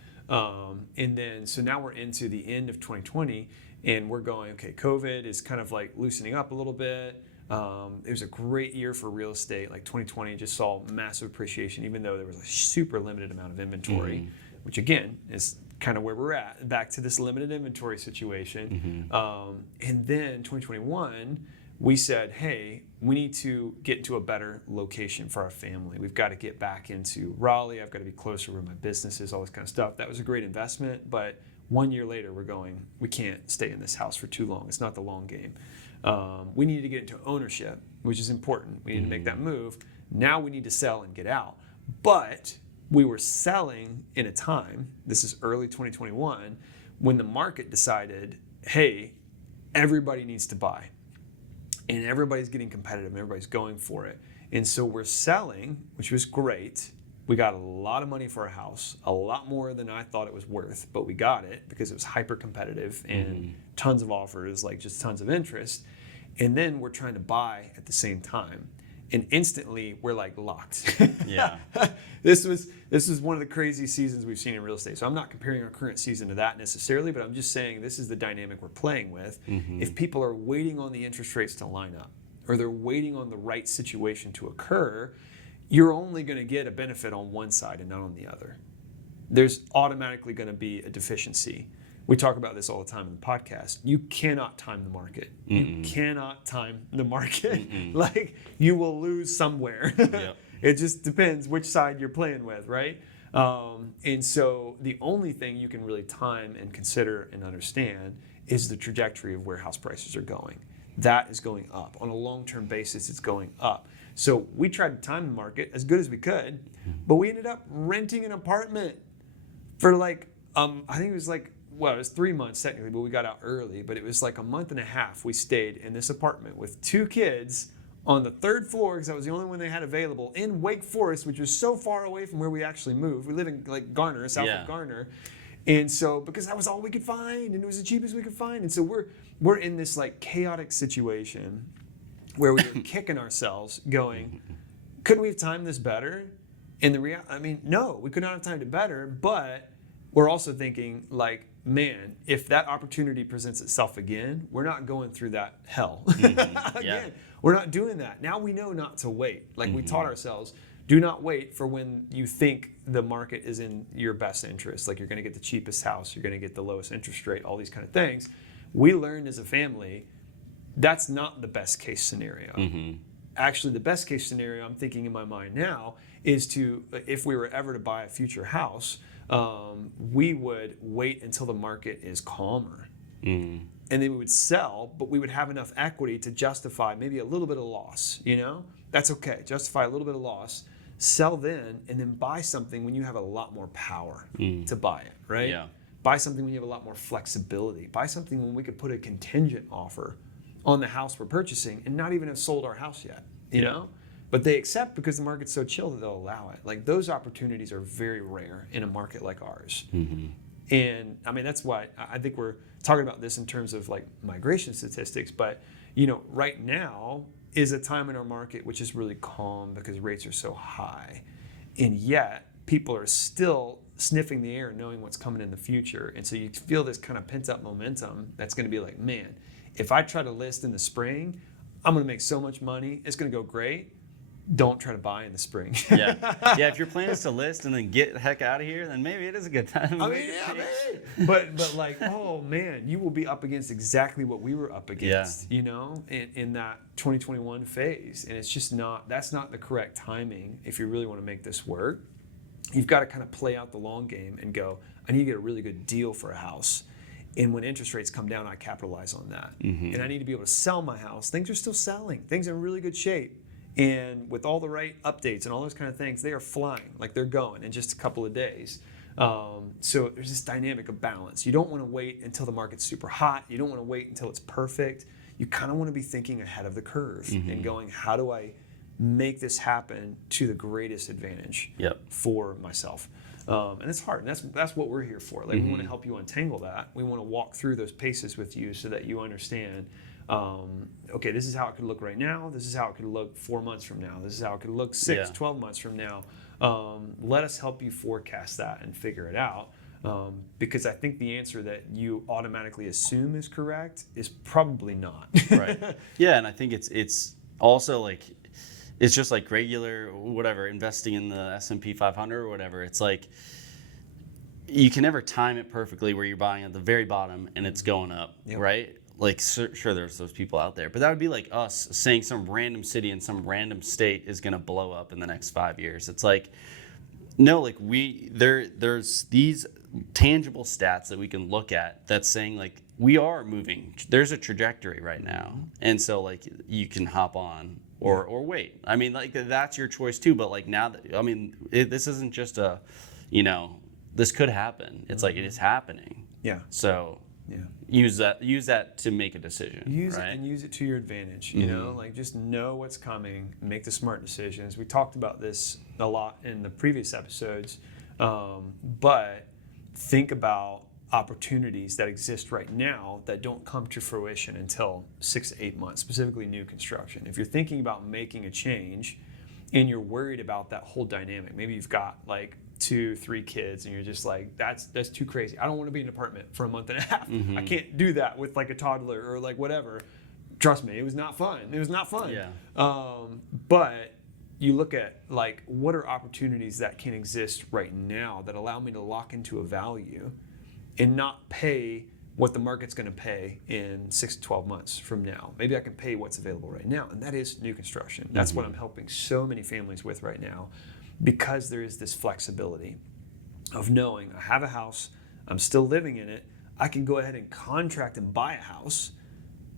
And then, so now we're into the end of 2020, and we're going, okay, COVID is kind of like loosening up a little bit. It was a great year for real estate. Like, 2020 just saw massive appreciation, even though there was a super limited amount of inventory, which again is kind of where we're at, back to this limited inventory situation. And then 2021, we said, hey, we need to get into a better location for our family. We've got to get back into Raleigh. I've got to be closer where my business is, all this kind of stuff. That was a great investment, but 1 year later, we're going, we can't stay in this house for too long. It's not the long game. We need to get into ownership, which is important. We need to make that move. Now we need to sell and get out. But we were selling in a time, this is early 2021, when the market decided, hey, everybody needs to buy. And everybody's getting competitive, and everybody's going for it. And so we're selling, which was great. We got a lot of money for our house, a lot more than I thought it was worth, but we got it because it was hyper competitive and tons of offers, like just tons of interest. And then we're trying to buy at the same time. And instantly we're like locked. Yeah. This was one of the crazy seasons we've seen in real estate. So I'm not comparing our current season to that necessarily, but I'm just saying this is the dynamic we're playing with. If people are waiting on the interest rates to line up, or they're waiting on the right situation to occur, you're only going to get a benefit on one side and not on the other. There's automatically going to be a deficiency. We talk about this all the time in the podcast. You cannot time the market. You cannot time the market. Like, you will lose somewhere. Yep. It just depends which side you're playing with, right? And so the only thing you can really time and consider and understand is the trajectory of where house prices are going. That is going up. On a long-term basis, it's going up. So we tried to time the market as good as we could, but we ended up renting an apartment for like, I think it was like, well, it was 3 months technically, but we got out early. But it was like a month and a half we stayed in this apartment with 2 kids on the 3rd floor, because that was the only one they had available, in Wake Forest, which was so far away from where we actually moved. We live in like Garner, south of Garner. And so, because that was all we could find, and it was the cheapest we could find. And so we're in this like chaotic situation where we were kicking ourselves going, couldn't we have timed this better? And no, we could not have timed it better, but we're also thinking like, man, if that opportunity presents itself again, we're not going through that hell. Again, we're not doing that. Now we know not to wait. Like we taught ourselves, do not wait for when you think the market is in your best interest. Like you're going to get the cheapest house, you're going to get the lowest interest rate, all these kind of things. We learned as a family, that's not the best case scenario. Actually, the best case scenario I'm thinking in my mind now is to, if we were ever to buy a future house, we would wait until the market is calmer. And then we would sell, but we would have enough equity to justify maybe a little bit of loss, That's okay, justify a little bit of loss, sell then, and then buy something when you have a lot more power to buy it, right? Yeah. Buy something when you have a lot more flexibility. Buy something when we could put a contingent offer on the house we're purchasing and not even have sold our house yet, you know? But they accept because the market's so chill that they'll allow it. Like those opportunities are very rare in a market like ours. And I mean, that's why I think we're talking about this in terms of like migration statistics, but right now is a time in our market which is really calm because rates are so high. And yet people are still sniffing the air knowing what's coming in the future. And so you feel this kind of pent up momentum that's going to be like, man, if I try to list in the spring, I'm going to make so much money. It's going to go great. don't try to buy in the spring. Yeah. If your plan is to list and then get the heck out of here, then maybe it is a good time. I mean, yeah, maybe. But like, oh man, you will be up against exactly what we were up against, you know, in that 2021 phase. And it's just that's not the correct timing if you really want to make this work. You've got to kind of play out the long game and go, I need to get a really good deal for a house. And when interest rates come down, I capitalize on that. And I need to be able to sell my house. Things are still selling. Things are in really good shape. And with all the right updates and all those kind of things, they are flying, like they're going in just a couple of days. So there's this dynamic of balance. You don't want to wait until the market's super hot. You don't want to wait until it's perfect. You kind of want to be thinking ahead of the curve and going, how do I make this happen to the greatest advantage for myself? And it's hard. And that's what we're here for. Like we want to help you untangle that. We want to walk through those paces with you so that you understand, okay, this is how it could look right now. This is how it could look 4 months from now. This is how it could look 12 months from now. Let us help you forecast that and figure it out. Because I think the answer that you automatically assume is correct is probably not. Right. Yeah, and I think it's also like, it's just like regular, whatever, investing in the S&P 500 or whatever. It's like, you can never time it perfectly where you're buying at the very bottom and it's going up, right? Like, sure, there's those people out there. But that would be like us saying some random city in some random state is going to blow up in the next 5 years. It's like, no, like there's these tangible stats that we can look at that's saying like we are moving. There's a trajectory right now. And so like you can hop on or wait. I mean, like that's your choice too. But like now, this isn't just a, this could happen. It's like it is happening. Yeah. So use that to make a decision. Use it and use it to your advantage. You know, like just know what's coming, make the smart decisions. We talked about this a lot in the previous episodes, but think about opportunities that exist right now that don't come to fruition until 6 to 8 months, specifically new construction. If you're thinking about making a change and you're worried about that whole dynamic, maybe you've got like 2-3 kids and you're just like, that's too crazy. I don't want to be in an apartment for a month and a half. I can't do that with like a toddler or like whatever. Trust me, it was not fun. Yeah. But you look at like, what are opportunities that can exist right now that allow me to lock into a value and not pay what the market's going to pay in 6 to 12 months from now. Maybe I can pay what's available right now, and that is new construction. That's what I'm helping so many families with right now, because there is this flexibility of knowing I have a house, I'm still living in it, I can go ahead and contract and buy a house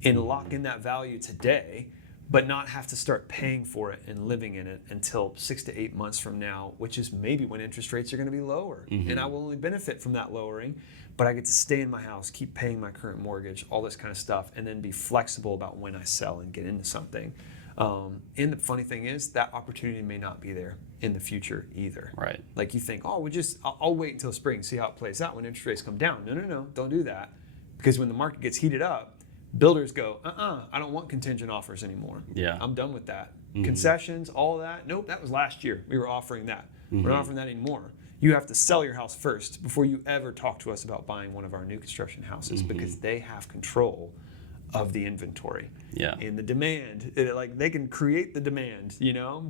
and lock in that value today, but not have to start paying for it and living in it until 6 to 8 months from now, which is maybe when interest rates are going to be lower. And I will only benefit from that lowering, but I get to stay in my house, keep paying my current mortgage, all this kind of stuff, and then be flexible about when I sell and get into something. And the funny thing is that opportunity may not be there in the future either. Right. Like you think, oh, I'll wait until spring, see how it plays out when interest rates come down. No, don't do that. Because when the market gets heated up, builders go, I don't want contingent offers anymore. Yeah. I'm done with that. Concessions, all of that. Nope, that was last year. We were offering that. We're not offering that anymore. You have to sell your house first before you ever talk to us about buying one of our new construction houses, because they have control of the inventory and the demand. Like they can create the demand,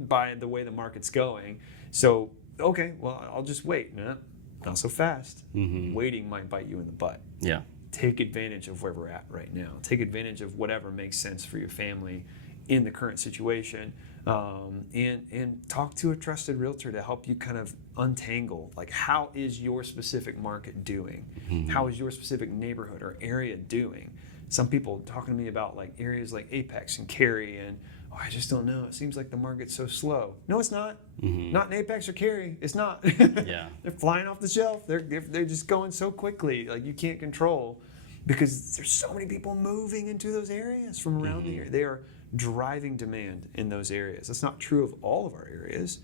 by the way the market's going. So, okay, well, I'll just wait. No, not so fast. Waiting might bite you in the butt. Yeah. Take advantage of where we're at right now. Take advantage of whatever makes sense for your family in the current situation, and talk to a trusted realtor to help you kind of untangle, like, how is your specific market doing? How is your specific neighborhood or area doing? Some people talking to me about like areas like Apex and Cary, and I just don't know. It seems like the market's so slow. No, it's not. Not in Apex or Cary. It's not. They're flying off the shelf. They're just going so quickly. Like you can't control, because there's so many people moving into those areas from around the area. They are driving demand in those areas. That's not true of all of our areas,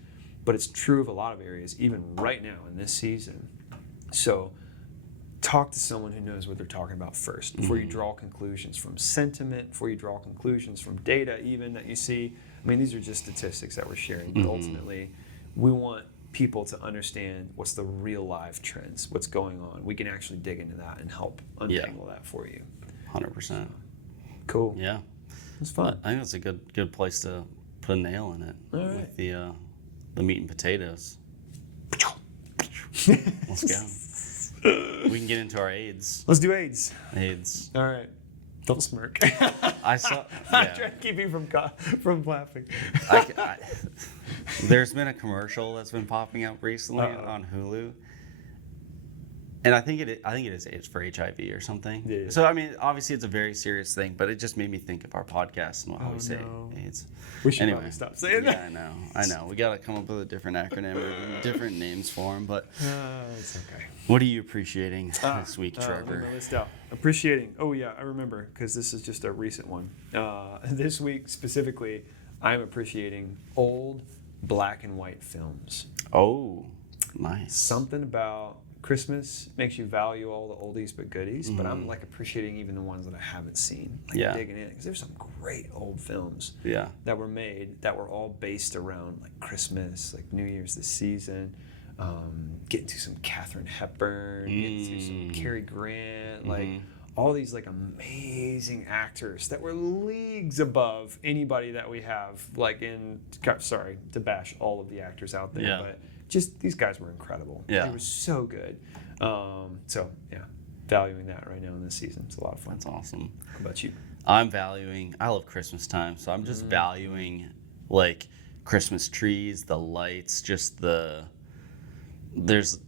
but it's true of a lot of areas, even right now in this season. So talk to someone who knows what they're talking about first before you draw conclusions from sentiment, before you draw conclusions from data even that you see. I mean, these are just statistics that we're sharing, but ultimately we want people to understand what's the real live trends, what's going on. We can actually dig into that and help untangle that for you. 100%. Cool. Yeah. It's fun. I think that's a good place to put a nail in it with the meat and potatoes. Let's go. We can get into our AIDS. Let's do AIDS. AIDS. All right. Don't smirk. I saw. I'm trying to keep you from laughing. There's been a commercial that's been popping up recently on Hulu, and I think it is AIDS for HIV or something. Yeah. So I mean, obviously it's a very serious thing, but it just made me think of our podcast and why we say AIDS. We should probably stop saying that. Yeah, I know. We got to come up with a different acronym or different names for them. But it's okay. what are you appreciating this week, Trevor? Let me list out. Appreciating. Oh yeah, I remember because this is just a recent one. This week specifically, I'm appreciating old black and white films. Oh, nice. Something about Christmas makes you value all the oldies but goodies, but I'm like appreciating even the ones that I haven't seen, like digging in, because there's some great old films that were made that were all based around like Christmas, like New Year's this season. Getting to some Katharine Hepburn, getting to some Cary Grant, like all these like amazing actors that were leagues above anybody that we have, like sorry to bash all of the actors out there, but just these guys were incredible. They were so good. Valuing that right now in this season. It's a lot of fun. That's awesome. How about you? I love Christmas time, so I'm just valuing like Christmas trees, the lights, just I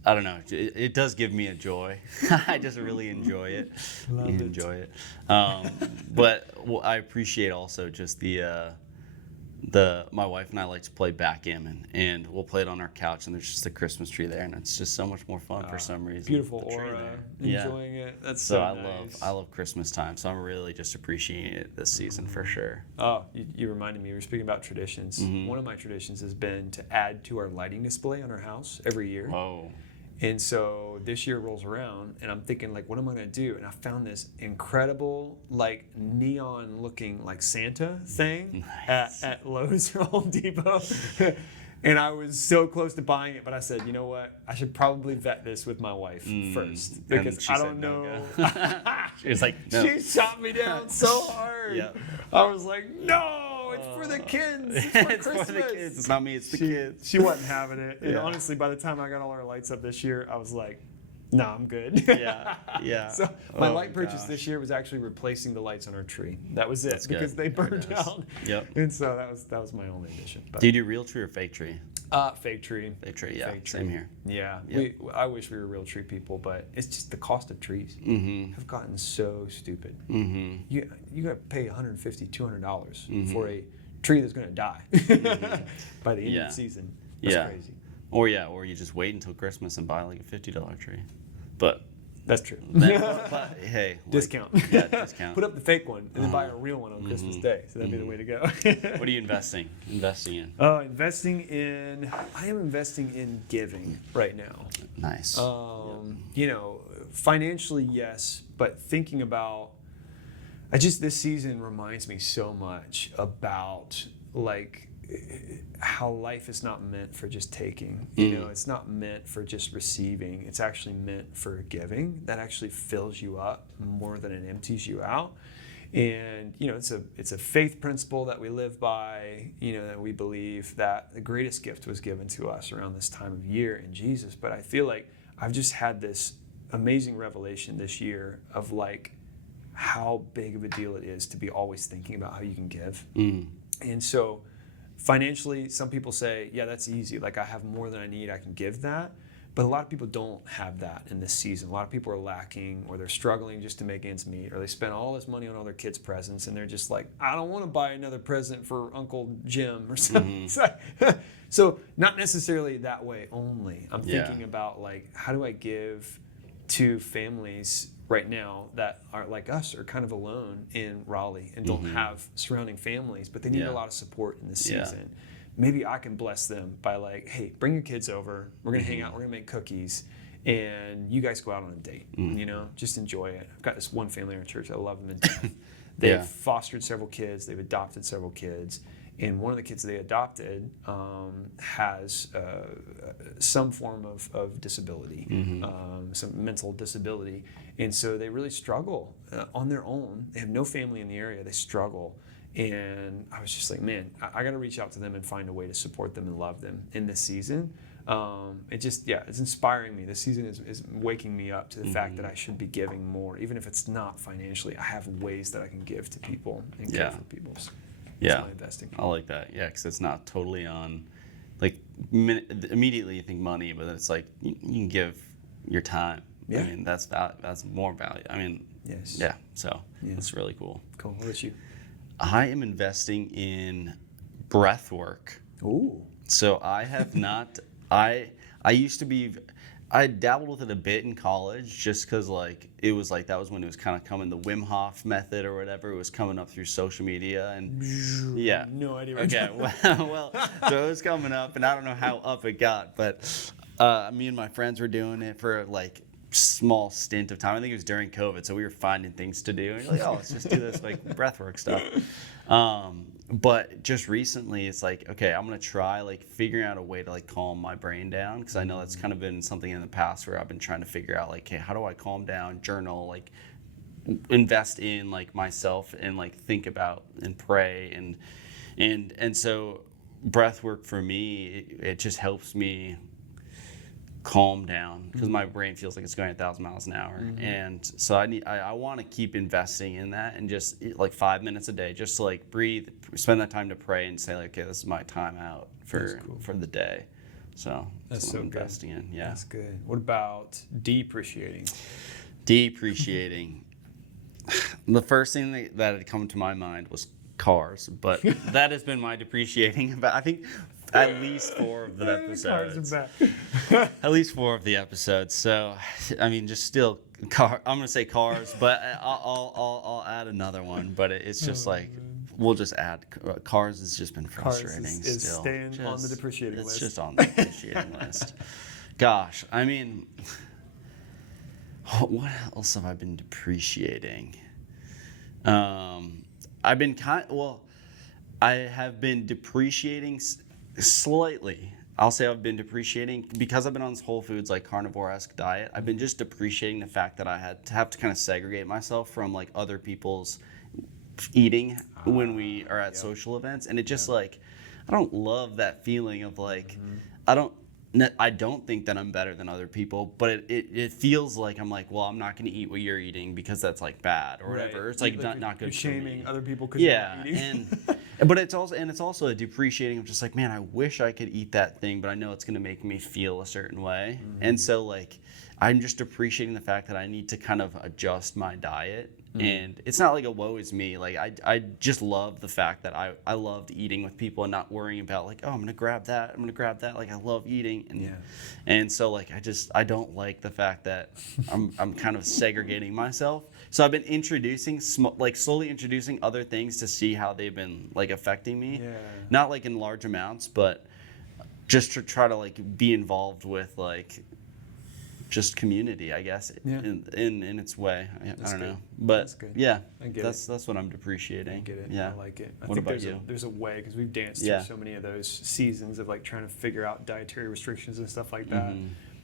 don't know, it does give me a joy. I just really enjoy it. But I appreciate also just my wife and I like to play backgammon, and we'll play it on our couch, and there's just a Christmas tree there, and it's just so much more fun for some reason. Beautiful aura, enjoying it. That's so nice. I love Christmas time, so I'm really just appreciating it this season for sure. Oh, you reminded me. We were speaking about traditions. One of my traditions has been to add to our lighting display on our house every year. Oh. And so this year rolls around, and I'm thinking, like, what am I going to do? And I found this incredible, like, neon-looking, like, Santa thing at Lowe's or Home Depot. And I was so close to buying it, but I said, you know what? I should probably vet this with my wife first, because I don't know. She was like, no. She shot me down so hard. Yep. I was like, no. It's for the kids. It's for Christmas. For the kids. It's not me. It's the kids. She wasn't having it. And honestly, by the time I got all our lights up this year, I was like, no, I'm good. Yeah. So my light purchase this year was actually replacing the lights on our tree. That was it. Because they burned out. Yep. And so that was my only addition. But do you do real tree or fake tree? Fake tree. Fake tree, yeah. Same here. Yeah. Yep. I wish we were real tree people, but it's just the cost of trees have gotten so stupid. You got to pay $150, $200 for a tree that's going to die by the end of the season. That's crazy. Or you just wait until Christmas and buy like a $50 tree. But that's true. But hey, discount. Discount. Put up the fake one and then buy a real one on Christmas Day. So that'd be the way to go. What are you investing in? I am investing in giving right now. Nice. You know, financially, yes, but thinking about, this season reminds me so much about like how life is not meant for just taking. You know, it's not meant for just receiving. It's actually meant for giving. That actually fills you up more than it empties you out. And you know, it's a faith principle that we live by. You know, that we believe that the greatest gift was given to us around this time of year in Jesus. But I feel like I've just had this amazing revelation this year of like how big of a deal it is to be always thinking about how you can give. And so financially, some people say, yeah, that's easy. Like, I have more than I need, I can give that. But a lot of people don't have that in this season. A lot of people are lacking, or they're struggling just to make ends meet, or they spend all this money on all their kids' presents, and they're just like, I don't want to buy another present for Uncle Jim or something. So not necessarily that way only. I'm thinking about, like, how do I give to families right now that are like us, are kind of alone in Raleigh and don't have surrounding families, but they need a lot of support in this season. Maybe I can bless them by like, hey, bring your kids over. We're going to hang out. We're going to make cookies. And you guys go out on a date. You know, just enjoy it. I've got this one family in our church. I love them. They've fostered several kids. They've adopted several kids. And one of the kids they adopted has some form of disability, some mental disability. And so they really struggle on their own. They have no family in the area. They struggle. And I was just like, man, I got to reach out to them and find a way to support them and love them in this season. It's inspiring me. This season is waking me up to the fact that I should be giving more, even if it's not financially. I have ways that I can give to people and care for people. So that's my investing. I like that. Yeah, because it's not totally on, like, immediately you think money, but it's like you can give your time. Yeah. I mean, that's more value. I mean, yes. Yeah. So that's really cool. Cool. What about you? I am investing in breath work. Ooh. So I have not. I used to be. I dabbled with it a bit in college, just because like it was like that was when it was kind of coming, the Wim Hof method or whatever. It was coming up through social media and yeah. No idea. Okay. Well, so it was coming up, and I don't know how up it got, but me and my friends were doing it for like small stint of time. I think it was during COVID, so we were finding things to do. And you're like, oh, let's just do this like breathwork stuff. But just recently, it's like, okay, I'm gonna try like figuring out a way to like calm my brain down, because I know that's kind of been something in the past where I've been trying to figure out like, hey, how do I calm down, journal, like invest in like myself and like think about and pray and so breath work for me, it just helps me calm down, because my brain feels like it's going 1,000 miles an hour. And so I want to keep investing in that, and just like 5 minutes a day, just to like breathe, spend that time to pray and say like, okay, this is my time out for the day. So that's what I'm investing in. Yeah, that's good. What about depreciating? Depreciating. The first thing that had come to my mind was cars, but that has been my depreciating about, I think, at least 4 of the episodes. At least 4 of the episodes. So, I mean, just still car. I'm gonna say cars, but I'll add another one. But it's just like we'll just add cars. Has just been frustrating. Cars is still staying on the depreciating list. It's just on the depreciating list. Gosh, I mean, what else have I been depreciating? I have been depreciating slightly. I'll say I've been depreciating because I've been on this Whole Foods like carnivore-esque diet. I've been just depreciating the fact that I have to kind of segregate myself from like other people's eating when we are at social events, and it just like I don't love that feeling of like I don't think that I'm better than other people, but it feels like I'm like, well, I'm not going to eat what you're eating because that's like bad or whatever. It's like not good. You're shaming other people because you're not eating. But it's also a depreciating of just like, man, I wish I could eat that thing, but I know it's going to make me feel a certain way. And so like I'm just appreciating the fact that I need to kind of adjust my diet. And it's not like a woe is me. Like I just love the fact that I loved eating with people and not worrying about like, oh, I'm gonna grab that. Like I love eating. And so like I don't like the fact that I'm kind of segregating myself. So I've been slowly introducing other things to see how they've been like affecting me. Not like in large amounts, but just to try to like be involved with like just community, I guess, in its way. I don't know, but yeah, that's what I'm depreciating. I get it. Yeah, I like it. What about you? There's a way, because we've danced through so many of those seasons of like trying to figure out dietary restrictions and stuff like that.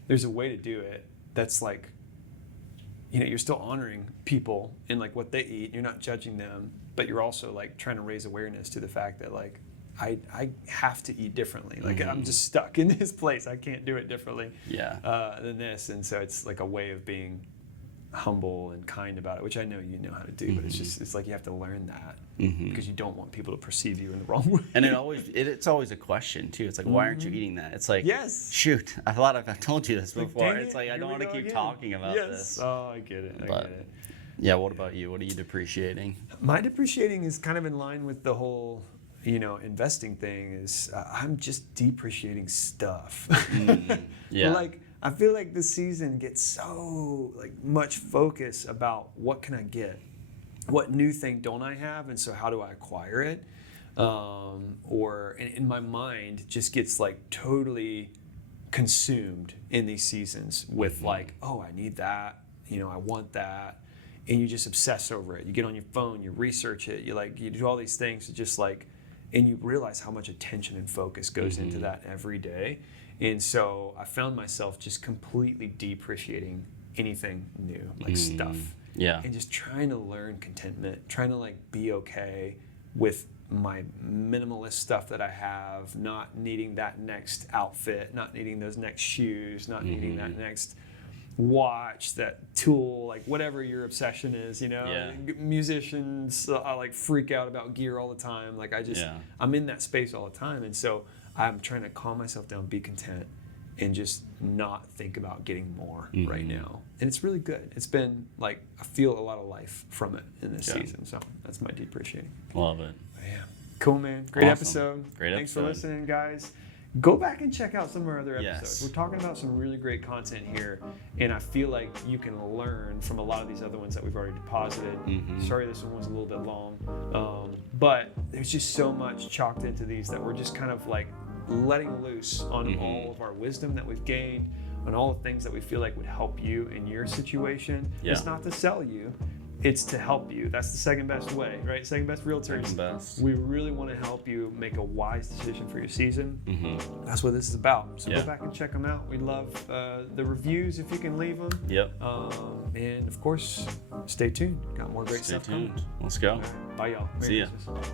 There's a way to do it that's like, you're still honoring people and like what they eat. You're not judging them, but you're also like trying to raise awareness to the fact that like I have to eat differently. Like I'm just stuck in this place. I can't do it differently than this. And so it's like a way of being humble and kind about it, which I know you know how to do, but it's like you have to learn that because you don't want people to perceive you in the wrong way. And it's always a question too. It's like, why aren't you eating that? It's like, shoot, I thought I've told you this before. It's like I don't want to keep talking about this. Oh, I get it. I get it. Yeah, what about you? What are you depreciating? My depreciating is kind of in line with the whole investing thing. Is I'm just depreciating stuff. Like I feel like this season gets so like much focus about what can I get, what new thing don't I have, and so how do I acquire it, or in my mind just gets like totally consumed in these seasons with like, oh, I need that, I want that, and you just obsess over it. You get on your phone, you research it, you do all these things to just like. And you realize how much attention and focus goes into that every day. And so I found myself just completely depreciating anything new, like stuff. Yeah. And just trying to learn contentment, trying to like be okay with my minimalist stuff that I have, not needing that next outfit, not needing those next shoes, not needing that next watch, that tool, like whatever your obsession is, you know. Yeah. Musicians, I like freak out about gear all the time. Like I'm in that space all the time, and so I'm trying to calm myself down, be content, and just not think about getting more right now. And it's really good. It's been like, I feel a lot of life from it in this season. So that's my deep appreciating. Love it. Yeah. Cool, man. Great episode. Great Thanks episode. for listening, guys. Go back and check out some of our other episodes. Yes. We're talking about some really great content here, and I feel like you can learn from a lot of these other ones that we've already deposited. Sorry this one was a little bit long, but there's just so much chalked into these that we're just kind of like letting loose on all of our wisdom that we've gained, on all the things that we feel like would help you in your situation. Yeah. It's not to sell you, it's to help you. That's the second best way, right? Second Best Realtors. Second best. We really want to help you make a wise decision for your season. That's what this is about. So go back and check them out. We love the reviews if you can leave them. Yep. And of course, stay tuned. Got more great stuff coming. Let's go. All right. Bye, y'all. Merry See ya. Christmas.